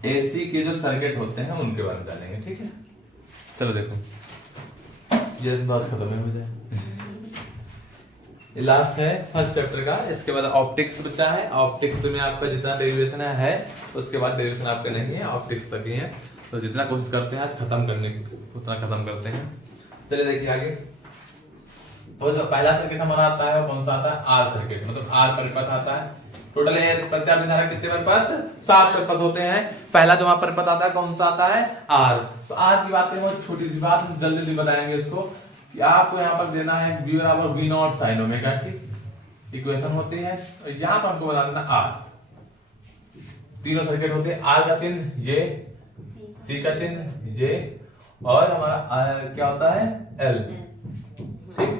एसी के जो सर्किट होते हैं उनके बारे में जानेंगे, ठीक है। चलो देखो ये बात खत्म हो जाए, ये लास्ट है फर्स्ट चैप्टर का। इसके बाद ऑप्टिक्स बचा है, ऑप्टिक्स में आपका जितना डेरिवेशन है उसके बाद डेरिवेशन आपके नहीं है, ऑप्टिक्स तक ही है। तो जितना कोशिश करते हैं आज खत्म करने की उतना खत्म करते हैं। चलिए देखिए आगे। तो जो पहला सर्किट हमारा आता है वो कौन सा आता है आर सर्किट, मतलब आर परिपथ आता है। टोटल प्रत्यावर्ती धारा कितने परिपथ 7 परिपथ होते हैं। पहला जो वहां परिपथ आता है कौन सा आता है आर। तो आर की बात करें बहुत छोटी सी बात, जल्दी जल्दी बताएंगे इसको कि आपको यहाँ पर देना है v बराबर v0 sin omega t, equation होती है। और यहाँ पर आपको बता देना आर, तीनों सर्किट होते हैं। आर का चिन्ह ये, सी का चिन्ह ये, और हमारा क्या होता है एल, ठीक।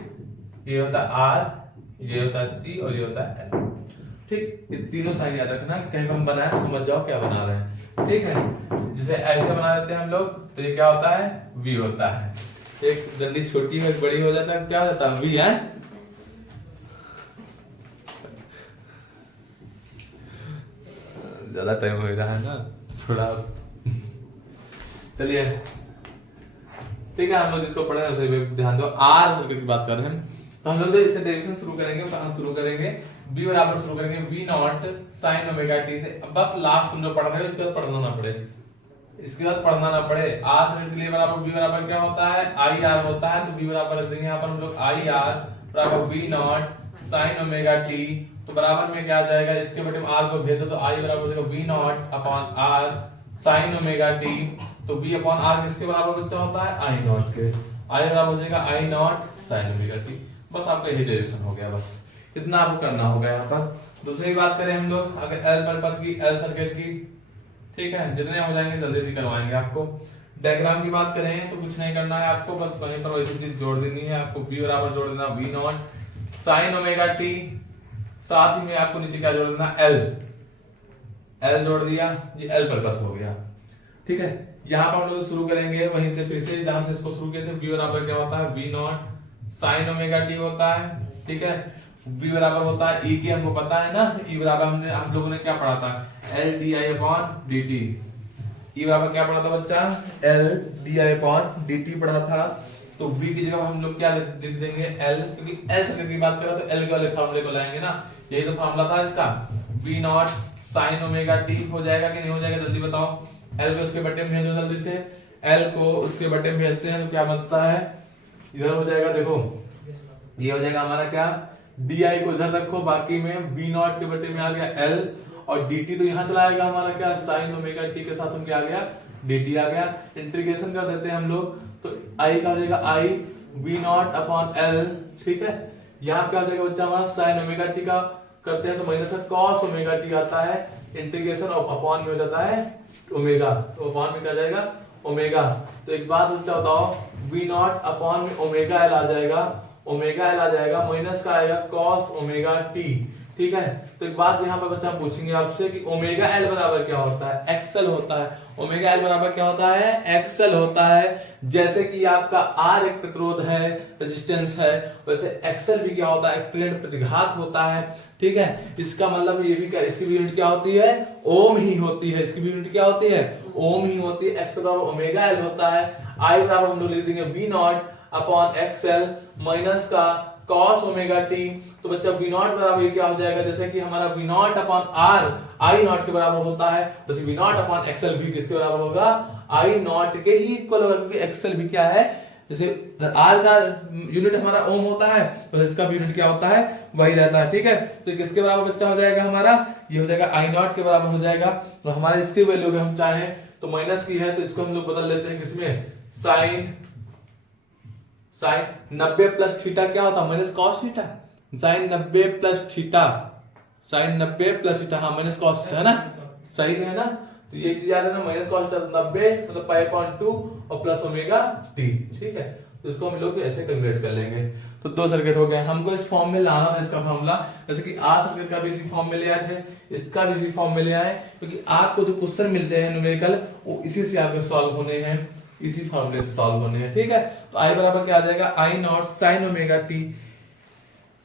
ये होता है आर, ये होता है सी और ये होता है एल, ठीक। ये तीनों साइन याद रखना, कहीं हम बनाए तो समझ जाओ क्या बना रहे हैं, ठीक है। जैसे ऐसे बना देते हैं हम लोग, तो ये क्या होता है v होता है, एक डंडी छोटी है बड़ी हो जाता है, क्या हो जाता है v है। ज्यादा टाइम हो रहा है ना थोड़ा, चलिए ठीक है। हम लोग जिसको पढ़े उसे ध्यान दो। आर सर्किट की बात कर रहे हैं, तो हम लोग इसे डेरिवेशन शुरू करेंगे, कहां शुरू करेंगे b बराबर शुरू करेंगे v0 sin ओमेगा t से। बस लास्ट हम लोग पढ़ रहे हैं, इसके बाद पढ़ना ना पड़े, इसके बाद पढ़ना ना पड़े। आर सर्किट के लिए बराबर b बराबर क्या होता है आई आर होता है, तो b बराबर रख देंगे यहाँ पर हम लोग आई आर बराबर v0 sin ओमेगा t। तो बराबर में क्या आ जाएगा, इसके बटे में आर को भेज दो तो आई बराबर हो जाएगा v0 upon R sin omega t। तो v अपॉन आर किसके बराबर बच्चा होता है आई नॉट के, आई बराबर हो जाएगा I not sin omega t। बस आपका यही डेरिवेशन हो गया, बस इतना आपको करना होगा यहाँ पर। दूसरी बात करें हम लोग अगर एल परिपथ की, एल सर्किट की, ठीक है, जितने हो जाएंगे जल्दी जल्दी करवाएंगे आपको। डायग्राम की बात करें तो कुछ नहीं करना है आपको, बस वहीं पर वैसी चीज जोड़ देनी है आपको। V बराबर जोड़ देना V not sine omega T, साथ ही में आपको नीचे क्या जोड़ देना L, L जोड़ दिया, ये L परिपथ हो गया, ठीक है। यहाँ पर हम लोग शुरू करेंगे वहीं से, फिर से जहां से इसको शुरू किए थे। V बराबर क्या होता है, V not sine omega t होता है, ठीक है। V बराबर होता है E की, हमको पता है ना, E बराबर हम लोगों ने क्या पढ़ा था, L D I upon D T. E बराबर क्या पढ़ा था बच्चा, L D I upon D T पढ़ा था। तो V की जगह हम लोग क्या लिख देंगे L, क्योंकि L सर्किट की बात करें तो L के वाले फार्मूले को लाएंगे ना, यही तो फार्मूला था इसका। V not sine omega T हो जाएगा कि नहीं हो जाएगा, जल्दी बताओ। L को उसके बटे में भेजो जल्दी से, L को उसके बटे में भेजते हैं तो क्या बनता है, इधर हो जाएगा, देखो ये हो जाएगा हमारा क्या, di को इधर रखो, बाकी में V नॉट के बटे में आ गया L, और dt तो यहाँ चला आएगा हमारा क्या, साइन ओमेगा टी के साथ हम क्या आ गया, dt आ गया। इंटीग्रेशन कर देते हैं हम लोग, तो i का हो जाएगा i V not upon L, ठीक है। यहाँ क्या हो जाएगा बच्चा हमारा, साइन ओमेगा टी का करते हैं तो माइनस का कॉस ओमेगा टी आता है, इंटीग्रेशन अपॉन में हो जाता है ओमेगा, तो अपॉन में क्या जाएगा ओमेगा। तो एक बात बच्चा बताओ, V नॉट अपॉन में ओमेगा एल आ जाएगा, ओमेगा एल आ जाएगा, माइनस का आएगा कॉस ओमेगा टी, ठीक है। तो एक बात यहाँ पर बच्चा हम पूछेंगे आपसे कि ओमेगा एल बराबर क्या होता है, एक्सएल होता है। ओमेगा एल बराबर क्या होता है, एक्सएल होता है। जैसे कि आपका आर एक प्रतिरोध है, रेजिस्टेंस है, वैसे एक्सएल भी क्या होता है, एक प्लेट प्रतिघात होता है, ठीक है। इसका मतलब ये भी क्या, इसकी भी यूनिट क्या होती है, ओम ही होती है, इसकी भी यूनिट क्या होती है, ओम ही होती है। एक्स बराबर ओमेगा एल होता है। आई बराबर हम लोग लिख देंगे V naught upon XL minus का cos ओमेगा टी। तो बच्चा V नॉट बराबर ये क्या हो जाएगा, जैसे कि हमारा V not upon R I not के बराबर होता है, जैसे V नॉट अपॉन XL भी किसके बराबर होगा, I नॉट के ही इक्वल होगा, क्योंकि XL भी क्या है, जैसे R का यूनिट हमारा ओम होता है तो इसका भी यूनिट क्या होता है, वही रहता है, ठीक है। तो किसके बराबर बच्चा हो जाएगा हमारा, ये हो जाएगा I नॉट के बराबर हो जाएगा। तो हमारे इसकी वैल्यू हम चाहें तो माइनस की है तो इसको हम लोग बदल लेते हैं किसमें, साइन 90 प्लस थीटा क्या होता है, minus cos theta, sine 90 plus theta, sine 90 plus theta, हाँ माइनस कॉस थीटा है ना, सही है ना। तो ये चीज याद है ना, माइनस कॉस थीटा 90 मतलब π/2 और प्लस ओमेगा टी, ठीक है। तो इसको हम लोग ऐसे कैलकुलेट कर लेंगे। तो दो सर्किट हो गए, हमको इस फॉर्म में लाना था इसका फॉर्मूला, जैसे कि आर सर्किट का भी इसी फॉर्म में ले आए थे, इसका भी इसी फॉर्म में ले आए, क्योंकि आपको जो क्वेश्चन मिलते हैं न्यूमेरिकल वो इसी से आपके सॉल्व होने हैं, इसी फॉर्मूले से सॉल्व होने हैं, ठीक है। तो आई बराबर क्या आ जाएगा, I not sine omega t,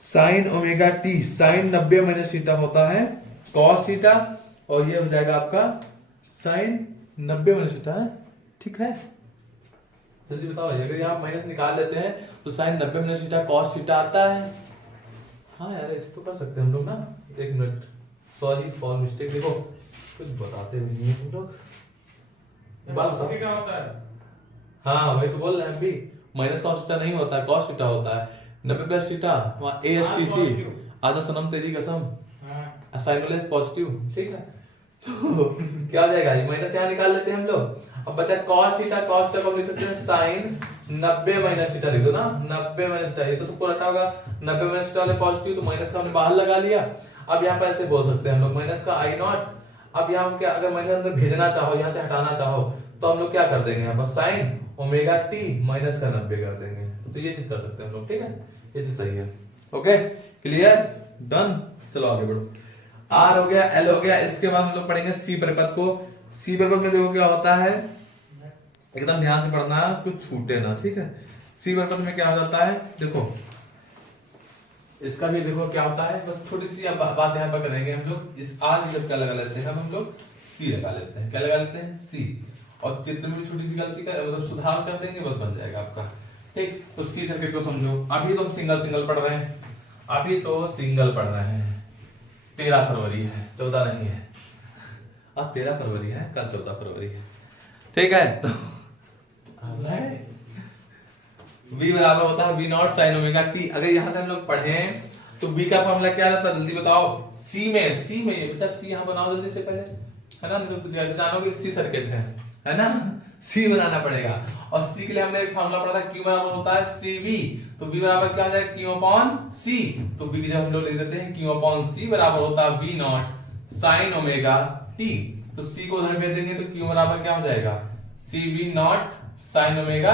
sine omega t, sine 90 minus theta होता है कॉस थीटा, और ये हो जाएगा आपका साइन 90 माइनस थीटा है, ठीक है। जल्दी बताओ, अगर यहाँ माइनस निकाल लेते हैं तो sine 90 minus theta cos theta आता है। हाँ यार इसको कर सकते हैं हम लोग ना, एक मिनट, सॉरी फॉर मिस्टेक, देखो कुछ बताते भी नहीं है हम लोग, बात क्या होता है, हाँ वही तो बोल रहे हैं भी, माइनस कॉस थीटा नहीं होता है, कॉस थीटा होता है। 90 प्लस थीटा वहाँ ASTC आधा सनम तेरी कसम, साइन वाले पॉजिटिव, ठीक है। तो क्या हो जाएगा, माइनस यहाँ निकाल लेते हैं हम लोग। अब बचा cos थीटा, cos थीटा को लिख सकते हैं साइन 90 माइनस थीटा, लिख दो ना 90 माइनस थीटा, ये तो सबको रटा होगा, 90 माइनस थीटा वाले पॉजिटिव, तो माइनस का हमने बाहर लगा लिया। अब यहाँ पर ऐसे बोल सकते हैं हम लोग, माइनस का आई नॉट, अब यहाँ क्या, अगर माइनस अंदर भेजना चाहो, यहाँ से हटाना चाहो तो हम लोग क्या कर देंगे, यहाँ पर साइन ओमेगा टी माइनस का 90 कर देंगे, तो ये चीज कर सकते हैं हम लोग, ठीक है, ये चीज सही है। ओके क्लियर, डन, चलो आगे बढ़ो। आर हो गया, एल हो गया, इसके बाद हम लोग पढ़ेंगे सी परिपथ को। सी परिपथ में देखो क्या होता है, एकदम ध्यान से पढ़ना है, कुछ छूटे ना, ठीक है। सी परिपथ में क्या हो जाता है, देखो इसका भी देखो क्या होता है, बस छोटी सी बात यहाँ पर करेंगे हम लोग। इस आर की जब क्या लगा लेते हैं हम लोग, सी लगा लेते हैं, क्या लगा लेते हैं, सी, और चित्र में छोटी सी गलती का मतलब सुधार कर देंगे, बस बन जाएगा आपका, ठीक। तो सी सर्किट को समझो, अभी तो हम सिंगल सिंगल पढ़ रहे हैं, अभी तो सिंगल पढ़ रहे हैं। 13 फरवरी है, 14 नहीं है, अब 13 फरवरी है, कल 14 फरवरी है, ठीक है। तो V बराबर होता है V not sine omega T. अगर यहां से हम लोग पढ़ें तो V का फॉर्मूला क्या रहता है, जल्दी बताओ। C में ये बच्चा C यहां बनाओ जल्दी से पहले, है ना, तो जैसे जानोगे C सर्किट है ना, C बनाना पड़ेगा। और C के लिए हमने एक फॉर्मूला पढ़ा था, Q बराबर होता है CV तो v बराबर क्या हो जाएगा q अपॉन c। तो v की जगह हम लोग लिख देते हैं q अपॉन c बराबर होता है v not sine omega t। तो c को उधर भेज देंगे तो q बराबर क्या हो जाएगा c v not sine omega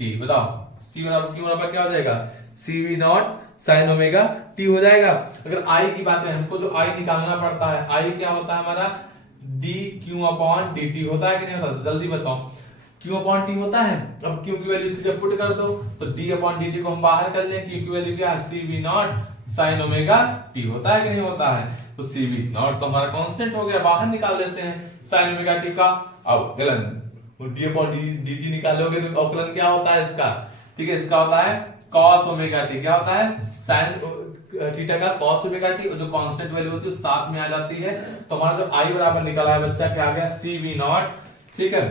t। बताओ c बराबर q बराबर क्या हो जाएगा c v not sine omega t हो जाएगा। अगर i की बात है, हमको जो i निकालना पड़ता है, i क्या होता है हमारा dq अपॉन dt होता है कि नहीं होता, जल्दी बताओ। q अपॉन t होता है। अब q की वैल्यू इसकी जब पुट कर दो तो d अपॉन dt को हम बाहर कर लें, q की वैल्यू क्या है c v not sine omega t होता है कि नहीं होता है। तो c v नॉट तो हमारा कांस्टेंट हो गया, बाहर निकाल देते हैं साइन ओमेगा t का अवकलन। तो d अपॉन dt निकालोगे तो अवकलन क्या होता है इसका, ठीक है, इसका होता है cos ओमेगा t। क्या होता है साइन थीटा का cos ओमेगा t, और जो कांस्टेंट वैल्यू होती है साथ में आ जाती है। तो हमारा जो i बराबर निकला है बच्चा क्या आ गया c v नॉट, ठीक है,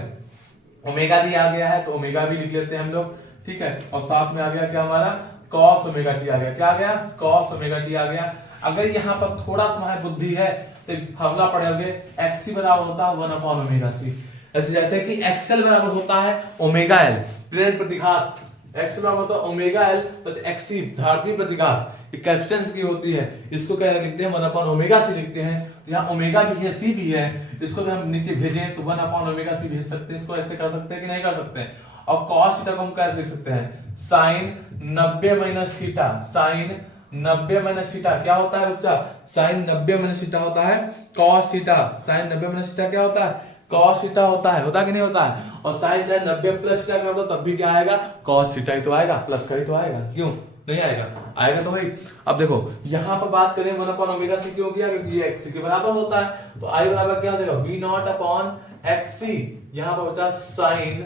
ओमेगा भी आ गया है तो ओमेगा भी लिख लेते हैं हम लोग, ठीक है, और साथ में आ गया क्या हमारा cos ओमेगा t आ गया। क्या आ गया cos ओमेगा t आ गया। अगर यहाँ पर थोड़ा तुम्हारी बुद्धि है तो फॉर्मूला पढ़ोगे xc बराबर होता है 1 अपॉन ओमेगा c। ऐसे जैसे कि xl बराबर होता है ओमेगा l प्रेरण प्रतिघात, x बराबर होता है ओमेगा l प्लस xc धारती प्रतिघात, कैपेसिटेंस की होती है। इसको क्या लिखते हैं 1 अपॉन ओमेगा c लिखते हैं। यहाँ ओमेगा भी है c भी है, इसको अगर हम नीचे भेजें तो 1 अपॉन ओमेगा c भेज सकते हैं। इसको ऐसे कर सकते हैं कि नहीं कर सकते हैं। और cos थीटा को हम कैसे लिख सकते हैं sin 90 minus theta, sin 90 minus theta क्या होता है बच्चा, sin 90 माइनस थीटा होता है cos theta, sin 90 minus theta क्या होता है cos थीटा होता है कि नहीं होता है। और sin चाहे 90 प्लस थीटा कर दो तब भी क्या आएगा cos थीटा ही तो आएगा, प्लस का ही तो आएगा, क्यों नहीं आएगा, आएगा तो भाई। अब देखो यहाँ पर बात करें 1 अपॉन ओमेगा c क्यों किया, क्योंकि ये x के बराबर होता है। तो i बराबर क्या हो जाएगा v नॉट अपॉन xc। यहाँ पर बचा sin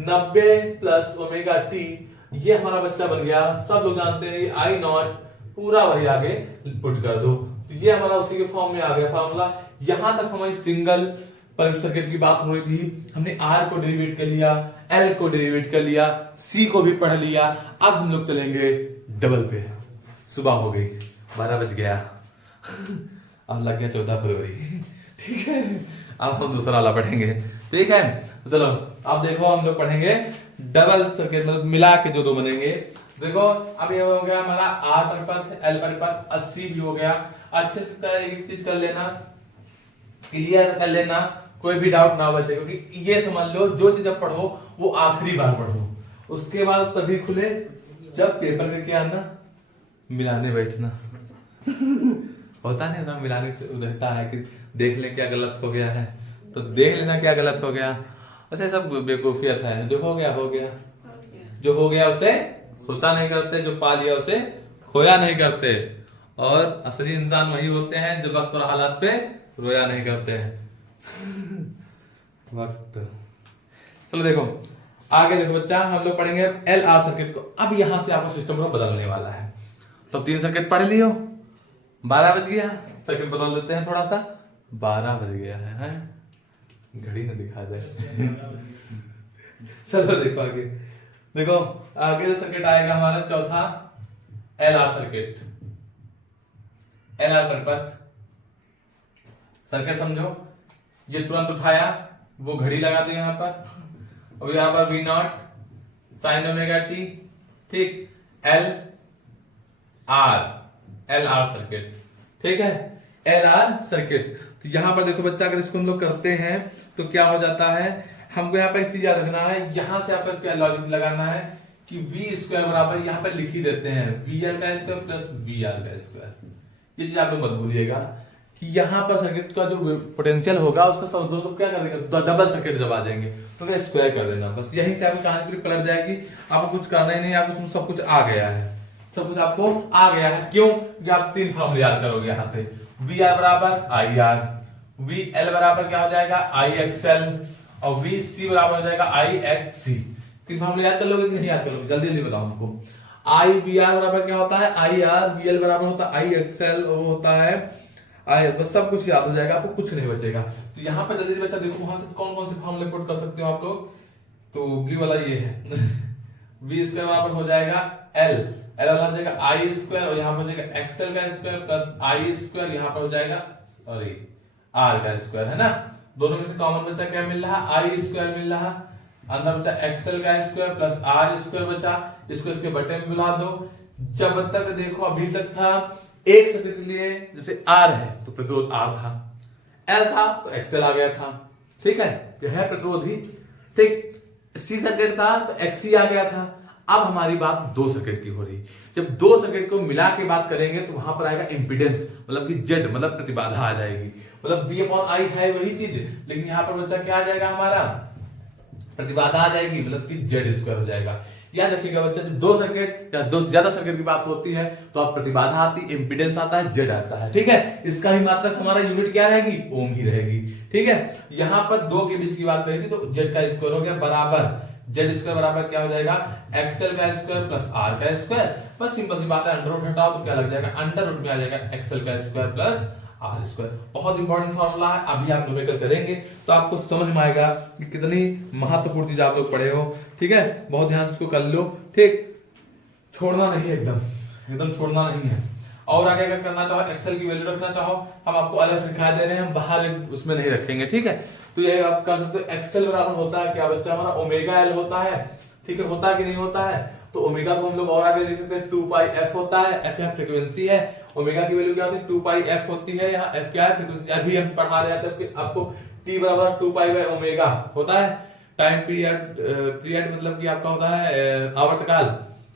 90 प्लस ओमेगा t, ये हमारा बच्चा बन गया। सब लोग जानते हैं i नॉट पूरा वही आगे पुट कर दो, तो ये हमारा उसी के फॉर्म में आ गया फॉर्मूला। यहां तक हमारी सिंगल पर सर्किट की बात हो रही थी, हमने R को डेरिवेट कर लिया, L को डेरिवेट कर लिया, C को भी पढ़ लिया। अब हम लोग चलेंगे डबल पे। सुबह हो गई, 12 बज गया, अब लग गया 14 फरवरी, ठीक है। अब हम दूसरा वाला पढ़ेंगे, ठीक है। तो चलो अब देखो हम लोग पढ़ेंगे डबल सर्किट, मतलब मिला के जो दो बनेंगे। देखो अब ये हो गया हमारा R परिपथ, L परिपथ, 80 भी हो गया। अच्छे से एक चीज कर लेना, क्लियर कर लेना, कोई भी डाउट ना बचे, क्योंकि ये समझ लो जो चीज अब पढ़ो वो आखिरी बार पढ़ो, उसके बाद तभी खुले जब पेपर करके आना मिलाने बैठना होता नहीं ना, मिलाने से रहता है कि देख ले क्या गलत हो गया है, तो देख लेना क्या गलत हो गया। ऐसे सब बेवकूफियत है, जो हो गया हो गया, जो हो गया उसे सोचा नहीं करते, जो पा लिया उसे खोया नहीं करते। और असली इंसान वही होते हैं जो वक्त और हालात पे रोया नहीं करते हैं वक्त। चलो देखो आगे देखो बच्चा, हम लोग पढ़ेंगे एल आर सर्किट को। अब यहां से आपका सिस्टम बदलने वाला है। तो 3 सर्किट पढ़ लियो, 12 बज गया, सर्किट बदल देते हैं थोड़ा सा, 12 बज गया है? घड़ी ना दिखा जाए चलो देखो आगे, देखो आगे सर्किट आएगा हमारा चौथा L R circuit. L R परिपथ सर्किट समझो, ये तुरंत उठाया, वो घड़ी लगा दो यहां पर, और यहां पर V naught sine omega t, ठीक, एल आर सर्किट, ठीक है, एल आर सर्किट। तो यहां पर देखो बच्चा, अगर इसको हम लोग करते हैं तो क्या हो जाता है, हमको यहाँ पर एक चीज याद रखना है, यहां से आपको क्या लॉजिक लगाना है कि वी स्क्वायर बराबर यहाँ पर लिख ही देते हैं वी एल का स्क्वायर प्लस वी आर का स्क्वायर। ये चीज आप लोग मत भूलिएगा कि यहाँ पर सर्किट का जो पोटेंशियल होगा उसका सब दो क्या कर देगा, डबल सर्किट जब आ जाएंगे तो स्क्वायर कर देना, बस यही से आपकी कहानी पूरी पलट जाएगी। आपको कुछ करना ही नहीं, आपको सब कुछ आ गया है, सब कुछ आपको आ गया है। क्यों? कि आप 3 फॉर्मूले याद करोगे यहाँ से, वी आर बराबर आई आर, वी एल बराबर क्या हो जाएगा आई एक्स एल, और वी सी बराबर हो जाएगा आई एक्स सी। 3 फॉर्मूले याद कर लोगे कि नहीं याद कर लोगे, जल्दी जल्दी बताओ हमको। आई वी आर बराबर क्या होता है आई आर, वी एल बराबर होता है आई एक्स एल, और वो होता है आई, बस सब कुछ याद हो जाएगा, आपको कुछ नहीं बचेगा। तो यहाँ पर जल्दी बच्चा देखो वहां से कौन कौन से फॉर्मूले पुट कर सकते हो आप लोग। तो ब्लू वाला ये है वी स्क्वायर बराबर हो जाएगा एल, एल वाला हो जाएगा आई स्क्वायर, और यहाँ पर हो जाएगा एक्सएल का स्क्वायर प्लस आई स्क्वायर, यहाँ पर हो जाएगा सॉरी आर का स्क्वायर, है ना। दोनों में से कॉमन बच्चा क्या मिल रहा है आई स्क्वायर मिल रहा, अंदर बचा एक्सएल का स्क्वायर प्लस आर स्क्वायर बचा, इसको इसके बटे में बुला दो। जब तक देखो अभी तक था एक सर्किट के लिए जैसे आर है तो प्रतिरोध आर था, एल था तो एक्सएल आ गया था, ठीक है, यह है प्रतिरोधी। ठीक, सी सर्किट था तो एक्सी आ गया था। अब हमारी बात दो सर्किट की हो रही। जब दो सर्किट को मिला के बात करेंगे तो वहां पर आएगा इंपीडेंस, मतलब कि जेड, मतलब प्रतिबाधा आ जाएगी। मतलब बी अपॉन आई है वही चीज, लेकिन यहां पर बच्चा क्या आ जाएगा हमारा, प्रतिबाधा आ जाएगी, मतलब कि जेड स्क्वायर हो जाएगा। याद रखिएगा बच्चा, जब दो सर्किट या दो से ज्यादा सर्किट की बात होती है तो अब प्रतिबाधा आती है, इंपीडेंस आता है, जेड आता है, ठीक है। इसका ही मात्रक हमारा यूनिट क्या रहेगी, ओम ही रहेगी, ठीक है। यहां पर दो के बीच की बात करी थी तो जेड का स्क्वायर हो गया बराबर, जेड स्क्वायर बराबर क्या हो जाएगा, एक्सएल का स्क्वायर प्लस आर का स्क्वायर। बस सिंपल सी बात है, अंडर रूट हटाओ तो क्या लग जाएगा, अंडर रूट में आ जाएगा एक्सएल का स्क्वायर प्लस आर स्क्वायर। बहुत इंपॉर्टेंट फॉर्मूला है, अभी आप न्यूमेरिकल करेंगे तो आपको समझ में आएगा कि कितनी महत्वपूर्ण चीज आप लोग पढ़े हो, ठीक है। बहुत ध्यान से इसको कर लो, ठीक, छोड़ना नहीं, एकदम एकदम छोड़ना नहीं है। और आगे अगर करना चाहो, एक्सेल की वैल्यू रखना चाहो, हम आपको अलग से दिखा दे रहे हैं, हम बाहर उसमें नहीं रखेंगे, ठीक है। तो ये आप कर सकते हो, एक्सेल बराबर होता है क्या बच्चा हमारा, ओमेगा एल होता है, ठीक है, होता है कि नहीं होता है। तो ओमेगा को हम लोग और आगे लिख सकते हैं 2 पाई एफ होता है, एफ यहाँ फ्रीक्वेंसी है, ओमेगा की वैल्यू क्या होती है 2 पाई एफ होती है, यहाँ एफ क्या है, फ्रीक्वेंसी। अभी हम पढ़ा रहे थे आपको टी बराबर 2 पाई बाय ओमेगा होता है, टाइम पीरियड मतलब कि आपका होता है आवर्तकाल,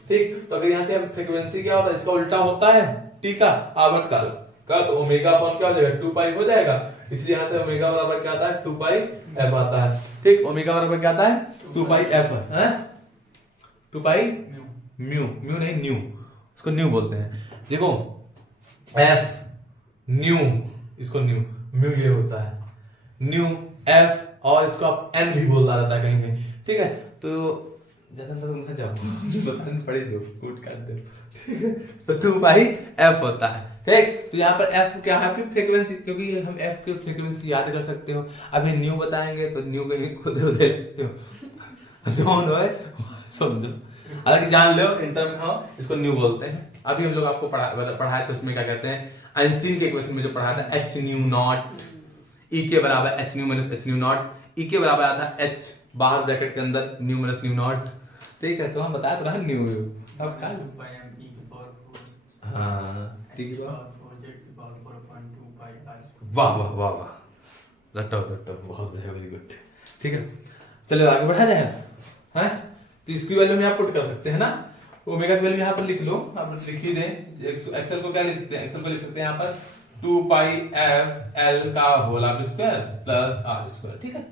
ठीक। तो अगर यहाँ से फ्रीक्वेंसी क्या होता है, इसका उल्टा होता है टी का आवर्तकाल का, तो ओमेगा अपॉन क्या हो जाएगा 2 पाई हो जाएगा। इसलिए यहाँ से ओमेगा बराबर क्या आता है 2 पाई एफ आता है, ठीक। ओमेगा बराबर क्या आता है 2 पाई एफ है, 2 पाई म्यू, म्यू नहीं न्यू, उसको न्यू बोलते हैं। देखो एफ न्यू, इसको न्यू, म्यू ये होता है न्यू एफ, और इसको आप एन भी बोलता रहता है कहीं कहीं, ठीक है। तो ज्यादा ना जाओ, बताने पड़े दो, कूट काट दो, ठीक है। तो 2 पाई एफ होता है, ठीक। तो यहाँ पर एफ क्या है, आपकी फ्रीक्वेंसी, क्योंकि हम एफ की फ्रीक्वेंसी याद कर सकते हो। अभी न्यू बताएंगे तो न्यू के खुद समझो, हालांकि जान लो इंटर में हो, इसको न्यू बोलते हैं। अभी हम लोग आपको पढ़ाए थे उसमें क्या कहते हैं, आइंस्टीन के क्वेश्चन में जो पढ़ाया था एच न्यू नॉट, ई के बराबर h nu minus h nu not, E के बराबर आता है एच बाहर ब्रैकेट के अंदर न्यू माइनस न्यू नॉट, ठीक है। तो हम बताया तो न्यू अब क्या, हाँ ठीक है, वाह वाह वाह वाह, रट्टा रट्टा, बहुत बढ़िया, वेरी गुड, ठीक है। चलो आगे बढ़ा जाए, हैं। तो इसकी वैल्यू में आप पुट कर सकते हैं ना, ओमेगा की वैल्यू यहाँ पर लिख लो, आप लिख ही दें। एक्सेल को क्या लिख सकते हैं, एक्सेल को लिख सकते हैं यहाँ पर 2 पाई एफ एल का whole square plus R square, ठीक है।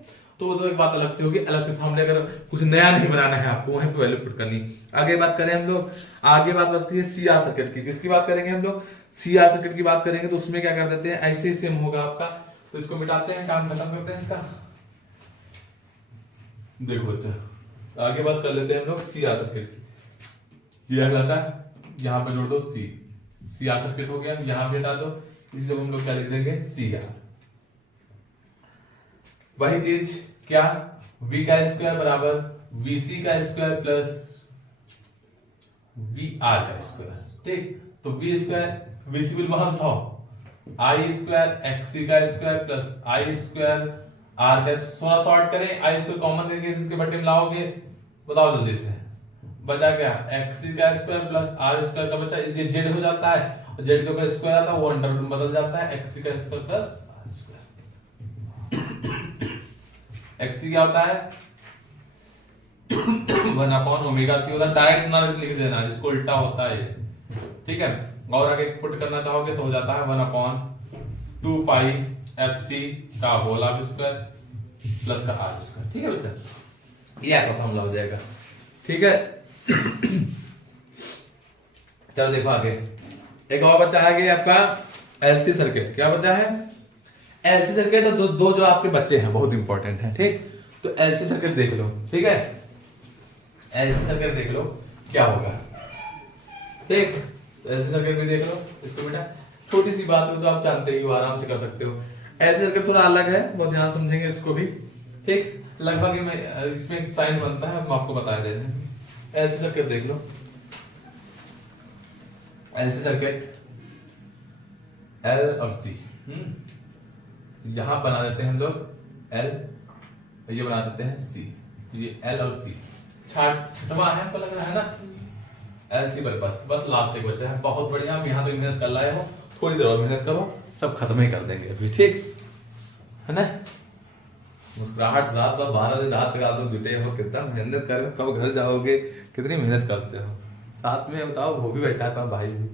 तो एक बात अलग से होगी, अलग से फॉर्मूले, अगर कुछ नया नहीं बनाना है आपको, वहीं पे वैल्यू पुट करनी। आगे बात करें हम लोग, आगे बात बचती है सी आर सर्किट की। किसकी बात करेंगे हम लोग, सी आर सर्किट की बात करेंगे। तो उसमें क्या कर देते हैं, ऐसे ही सेम होगा आपका, तो इसको मिटाते हैं, काम खत्म करते हैं इसका। देखो बच्चा, आगे बात कर लेते हैं हम लोग सी आर सर्किट की। यह कहलाता है, यहाँ पे जोड़ दो सी, सी आर सर्किट हो गया, यहाँ पे हटा दो, इसी जब हम लोग क्या लिख देंगे सी आर। वही चीज क्या, v का स्क्वायर बराबर vc का स्क्वायर प्लस vr का स्क्वायर, ठीक। तो v स्क्वायर vc बिल वहां से उठाओ, i स्क्वायर xc का square plus i square r का, 16 शॉर्ट करें, i स्क्वायर कॉमन करके इसके बटे में लाओगे, बताओ जल्दी से, बचा क्या, xc का स्क्वायर प्लस r स्क्वायर का बचा, ये z हो जाता है, और z के ऊपर स्क्वायर आता है वो अंडर रूट में बदल जाता है, xc का square plus r square. xc क्या होता है 1 अपॉन ओमेगा सी होता है, डायरेक्ट ना लिख देना, इसको उल्टा होता है, ठीक है। और आगे पुट करना चाहोगे तो हो जाता है 1 अपॉन 2 पाई एफ सी का होल स्क्वायर प्लस का आर स्क्वायर, ठीक है बच्चा, ये आपका फॉर्मूला हो जाएगा, ठीक है। चलो देखो आगे, एक और बच्चा है आपका एलसी सर्किट। क्या बच्चा है, एलसी सर्किट। दो जो आपके बच्चे हैं बहुत इंपॉर्टेंट हैं, ठीक। तो एलसी सर्किट देख लो, ठीक है, एलसी सर्किट देख लो क्या होगा, ठीक। तो एलसी सर्किट भी देख लो इसको बेटा, छोटी सी बात हो तो आप जानते ही हो, आराम से कर सकते हो। एलसी सर्किट थोड़ा अलग है, बहुत ध्यान समझेंगे इसको भी, ठीक। लगभग इसमें एक साइन बनता है, हम आपको बता देते हैं। एलसी सर्किट देख लो, एलसी सर्किट एल और सी, यहां बना देते हैं हम लोग एल, ये बना देते हैं सी, ये एल और सी छठवा है, हमको लग रहा है ना, एल सी पर बस लास्ट एक बचा है। बहुत बढ़िया, आप यहाँ पे मेहनत कर रहे हो, थोड़ी देर और मेहनत करो, सब खत्म ही कर देंगे अभी, ठीक है ना। मुस्कुराहट साथ 12 दिन रात तक तुम जुटे हो, कितना मेहनत कर रहे हो, कब घर जाओगे, कितनी मेहनत करते हो। साथ में बताओ वो भी बैठा था भाई भी,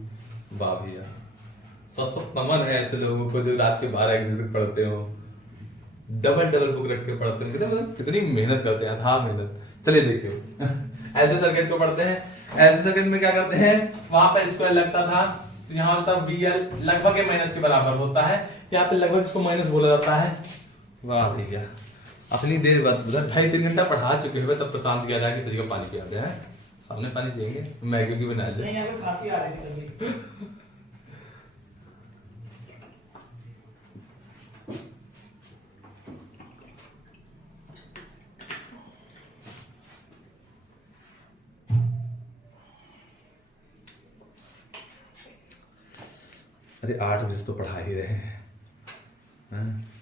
वाह भैया, सत नमन है ऐसे लोगों को जो रात के 12-1 बजे तक पढ़ते हो, डबल बुक रख के पढ़ते हो, कितने मतलब कितनी मेहनत करते हैं, हाँ मेहनत। चलिए देखिए ऐसे सर्किट को पढ़ते हैं। ऐसे सर्किट में क्या करते हैं, वहां पर स्क्वायर लगता था, तो यहाँ होता है BL लगभग माइनस के बराबर होता है, यहाँ पे लगभग इसको माइनस बोला जाता है। वाह भैया, अपनी देर बाद 2.5-3 घंटा पढ़ा चुके हुए, तब प्रशांत किया जाए कि सर को पानी पिया दे, सामने पानी पियेंगे, मैगी की बना दे। नहीं, यहाँ पे खांसी आ रही थी तभी। अरे 8 बजे तो पढ़ा ही रहे हैं,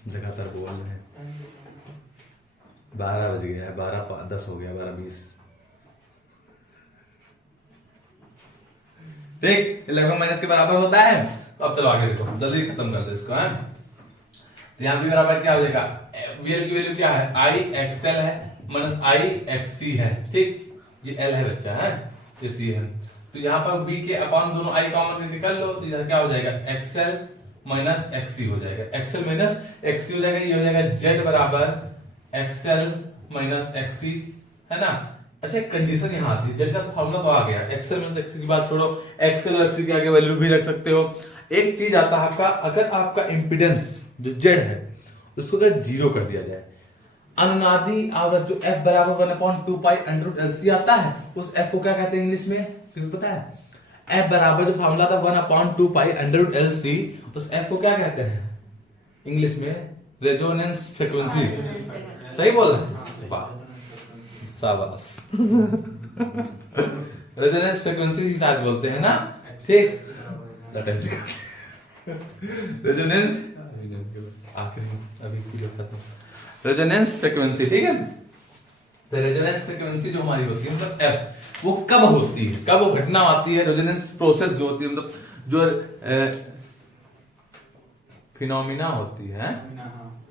लगातार बोल रहे हैं। 12 बज गया है, 12:10 हो गया, 12:20, ठीक, लगभग माइनस के बराबर होता है। तो अब चलो आगे देखो, जल्दी खत्म कर दो इसको, है। तो यहाँ पे बराबर क्या हो जाएगा, VL की वैल्यू क्या है, IXL है माइनस IXC है, ठीक, ये L है बच्चा, है, ये C है। तो यहाँ पर B के अपॉन दोनों I कॉमन करके कर लो, तो इधर क्या हो जाएगा, XL माइनस XC हो जाएगा, XL माइनस XC हो जाएगा, ये हो जाएगा Z बराबर XL माइनस XC, है ना। अच्छा, एक कंडीशन यहाँ थी, Z का फॉर्मूला तो आ गया, XL माइनस XC की बात छोड़ो, XL और XC के आगे वैल्यू भी रख सकते हो। एक चीज आता है आपका, अगर आपका इंपीडेंस जो Z है उसको अगर 0 कर दिया जाए, अनुनादी आवर्त जो F बराबर 1/2 पाई अंडर LC आता है, उस F को क्या कहते हैं इंग्लिश में, किसको पता है? F बराबर जो फार्मूला था 1/2 पाई अंडर LC, उस F को क्या कहते हैं इंग्लिश में, रेजोनेंस फ्रीक्वेंसी। सही बोल रहे हैं, शाबाश रेजोनेंस फ्रीक्वेंसी की साथ बोलते हैं ना, ठीक, रेजोनेंस आखिरी अभी की खत्म, रेजोनेंस फ्रीक्वेंसी, ठीक है। तो रेजोनेंस फ्रीक्वेंसी जो हमारी होती है, मतलब F, वो कब होती है, कब वो घटना आती है, रेजोनेंस प्रोसेस जो होती है, मतलब जो फिनोमिना होती है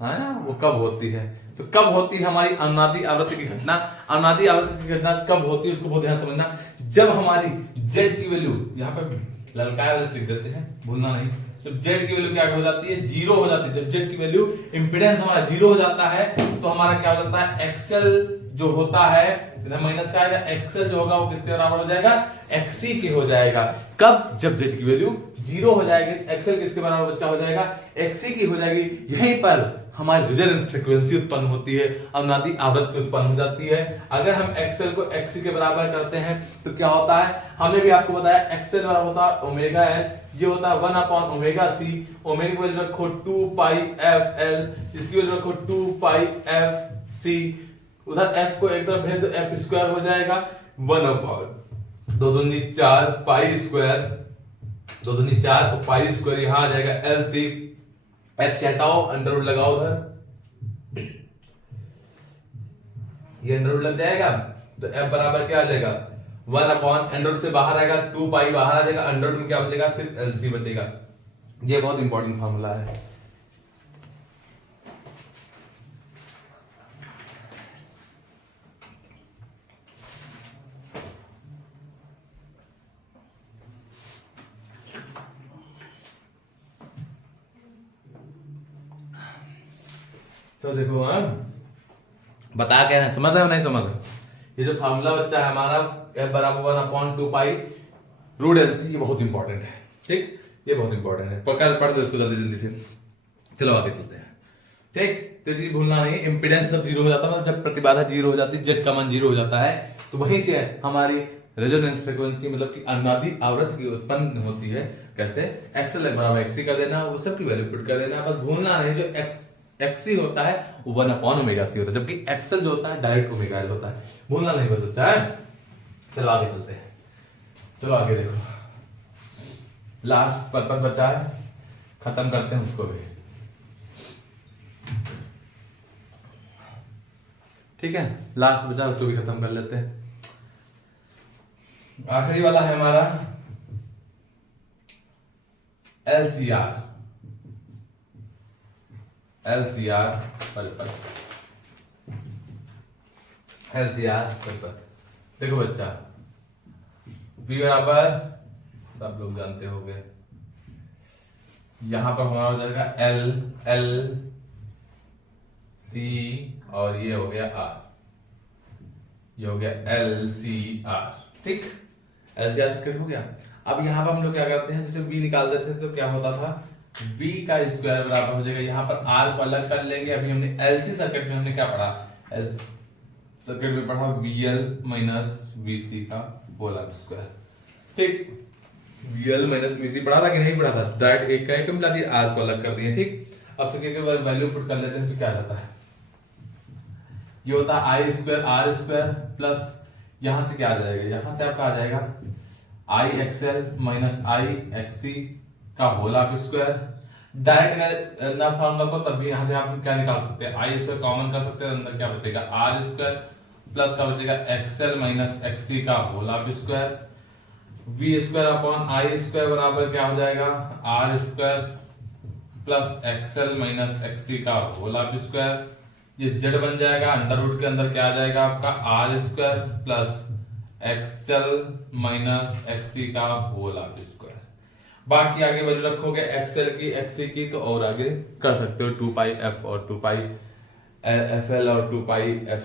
ना, वो कब होती है। तो कब होती है हमारी अनुनादी आवृत्ति की घटना, अनुनादी आवृत्ति की घटना कब होती है उसको बहुत ध्यान समझना। जब हमारी Z की वैल्यू, यहाँ पे ललकाया वाले से लिख देते हैं, भूलना नहीं, जब Z की वैल्यू क्या हो जाती है, 0 हो जाती है। जब Z की वैल्यू इंपीडेंस हमारा 0 हो जाता है, तो हमारा क्या हो जाता है, XL जो होता है, इधर माइनस का आएगा, XL जो होगा वो किसके बराबर हो जाएगा, XC के हो जाएगा। कब, जब Z की वैल्यू 0 हो जाएगी, XL किसके बराबर बच्चा हो जाएगा, XC की हो जाएगी। यहीं पर हमारी रेजोनेंस फ्रीक्वेंसी उत्पन्न होती है, अनुनादी आवृत्ति उत्पन्न हो जाती है। अगर हम XL को XC के बराबर करते हैं तो क्या होता है, हमने भी आपको बताया, XL बराबर होता है ओमेगा L, ये होता है 1/ओमेगा C, ओमेगा की वैल्यू रखो 2 पाई FL, इसकी वैल्यू रखो 2 पाई FC, उधर F को एक तरफ भेज दो, F स्क्वायर हो जाएगा 1/2 दूनी 4 पाई स्क्वायर, 2 दूनी 4 और पाई स्क्वायर यहां आ जाएगा LC, F से हटाओ, अंडर रूट लगाओ उधर, ये अंडर रूट लग जाएगा, तो F बराबर क्या आ जाएगा, 1/, अंडर रूट से बाहर आएगा 2 पाई बाहर आ जाएगा, अंडर रूट में क्या बचेगा, सिर्फ LC बचेगा। ये बहुत इंपॉर्टेंट फार्मूला है। तो देखो, बता के ना, समझ रहे हो नहीं समझ रहे, ये जो फार्मूला बच्चा है हमारा, F बराबर 1/2 पाई रूट LC, ये बहुत इंपॉर्टेंट है, ठीक, ये बहुत इंपॉर्टेंट है, पढ़ दो इसको जल्दी जल्दी से। चलो आगे चलते हैं, ठीक। तो चीज भूलना नहीं, इंपीडेंस जब 0 हो जाता है, जब प्रतिबाधा 0 हो जाती है, Z का मान 0 हो जाता है, तो वहीं से हमारी रेजोनेंस फ्रीक्वेंसी, मतलब कि अनुनादी आवृत्ति की उत्पन्न होती है। कैसे, XL बराबर XC कर देना, वो सब की वैल्यू पुट कर देना, बस भूलना नहीं, जो XC होता है वो 1/ओमेगा C होता है, जबकि XL जो होता है डायरेक्ट ओमेगा L होता है, भूलना नहीं बस बच्चा है। चलो आगे चलते हैं, चलो आगे देखो, लास्ट पर्पज बचा है, खत्म करते हैं उसको भी, ठीक है, लास्ट बचा उसको भी खत्म कर लेते हैं। आखिरी वाला है हमारा LCR। LCR परिपथ, LCR परिपथ। देखो बच्चा, V बराबर सब लोग जानते होंगे, यहां पर हमारा हो जाएगा L C और ये हो गया R, ये हो गया LCR। ठीक, LCR सर्किट हो गया। अब यहाँ पर हम लोग क्या करते हैं, जैसे V निकाल देते थे तो क्या होता था, V का स्क्वायर बराबर हो जाएगा, यहाँ पर R को अलग कर लेंगे। अभी हमने LC सर्किट में हमने क्या पढ़ा, सर्किट में पढ़ा VL माइनस VC का होल स्क्वायर। ठीक, VL माइनस VC पढ़ा था कि नहीं पढ़ा था, डायरेक्ट एक का एक मिला दिया, R को अलग कर दिया। ठीक, अब सर्किट के वैल्यू पुट कर लेते हैं तो क्या रहता है, ये होता है I square R square plus यहां से क्या आ जाएगा, यहां से आपका आ जाएगा IXL माइनस IXC का होल ऑफ स्क्वायर। डायरेक्ट ना फॉर्मूला को तब भी यहां से आप क्या निकाल सकते हैं, I स्क्वायर कॉमन कर सकते हैं, अंदर क्या बचेगा R स्क्वायर प्लस का बचेगा XL माइनस XC का whole of square. V square upon I square बराबर क्या हो जाएगा, R square plus XL minus XC का होल ऑफ स्क्वायर। ये z बन जाएगा, अंडर रूट के अंदर क्या आ जाएगा आपका R square plus XL minus XC का होल ऑफ स्क्वायर। बाकी आगे वैल्यू रखोगे XL की XC की तो और आगे कर सकते हो 2 पाई f और 2 पाई FL और 2 पाई f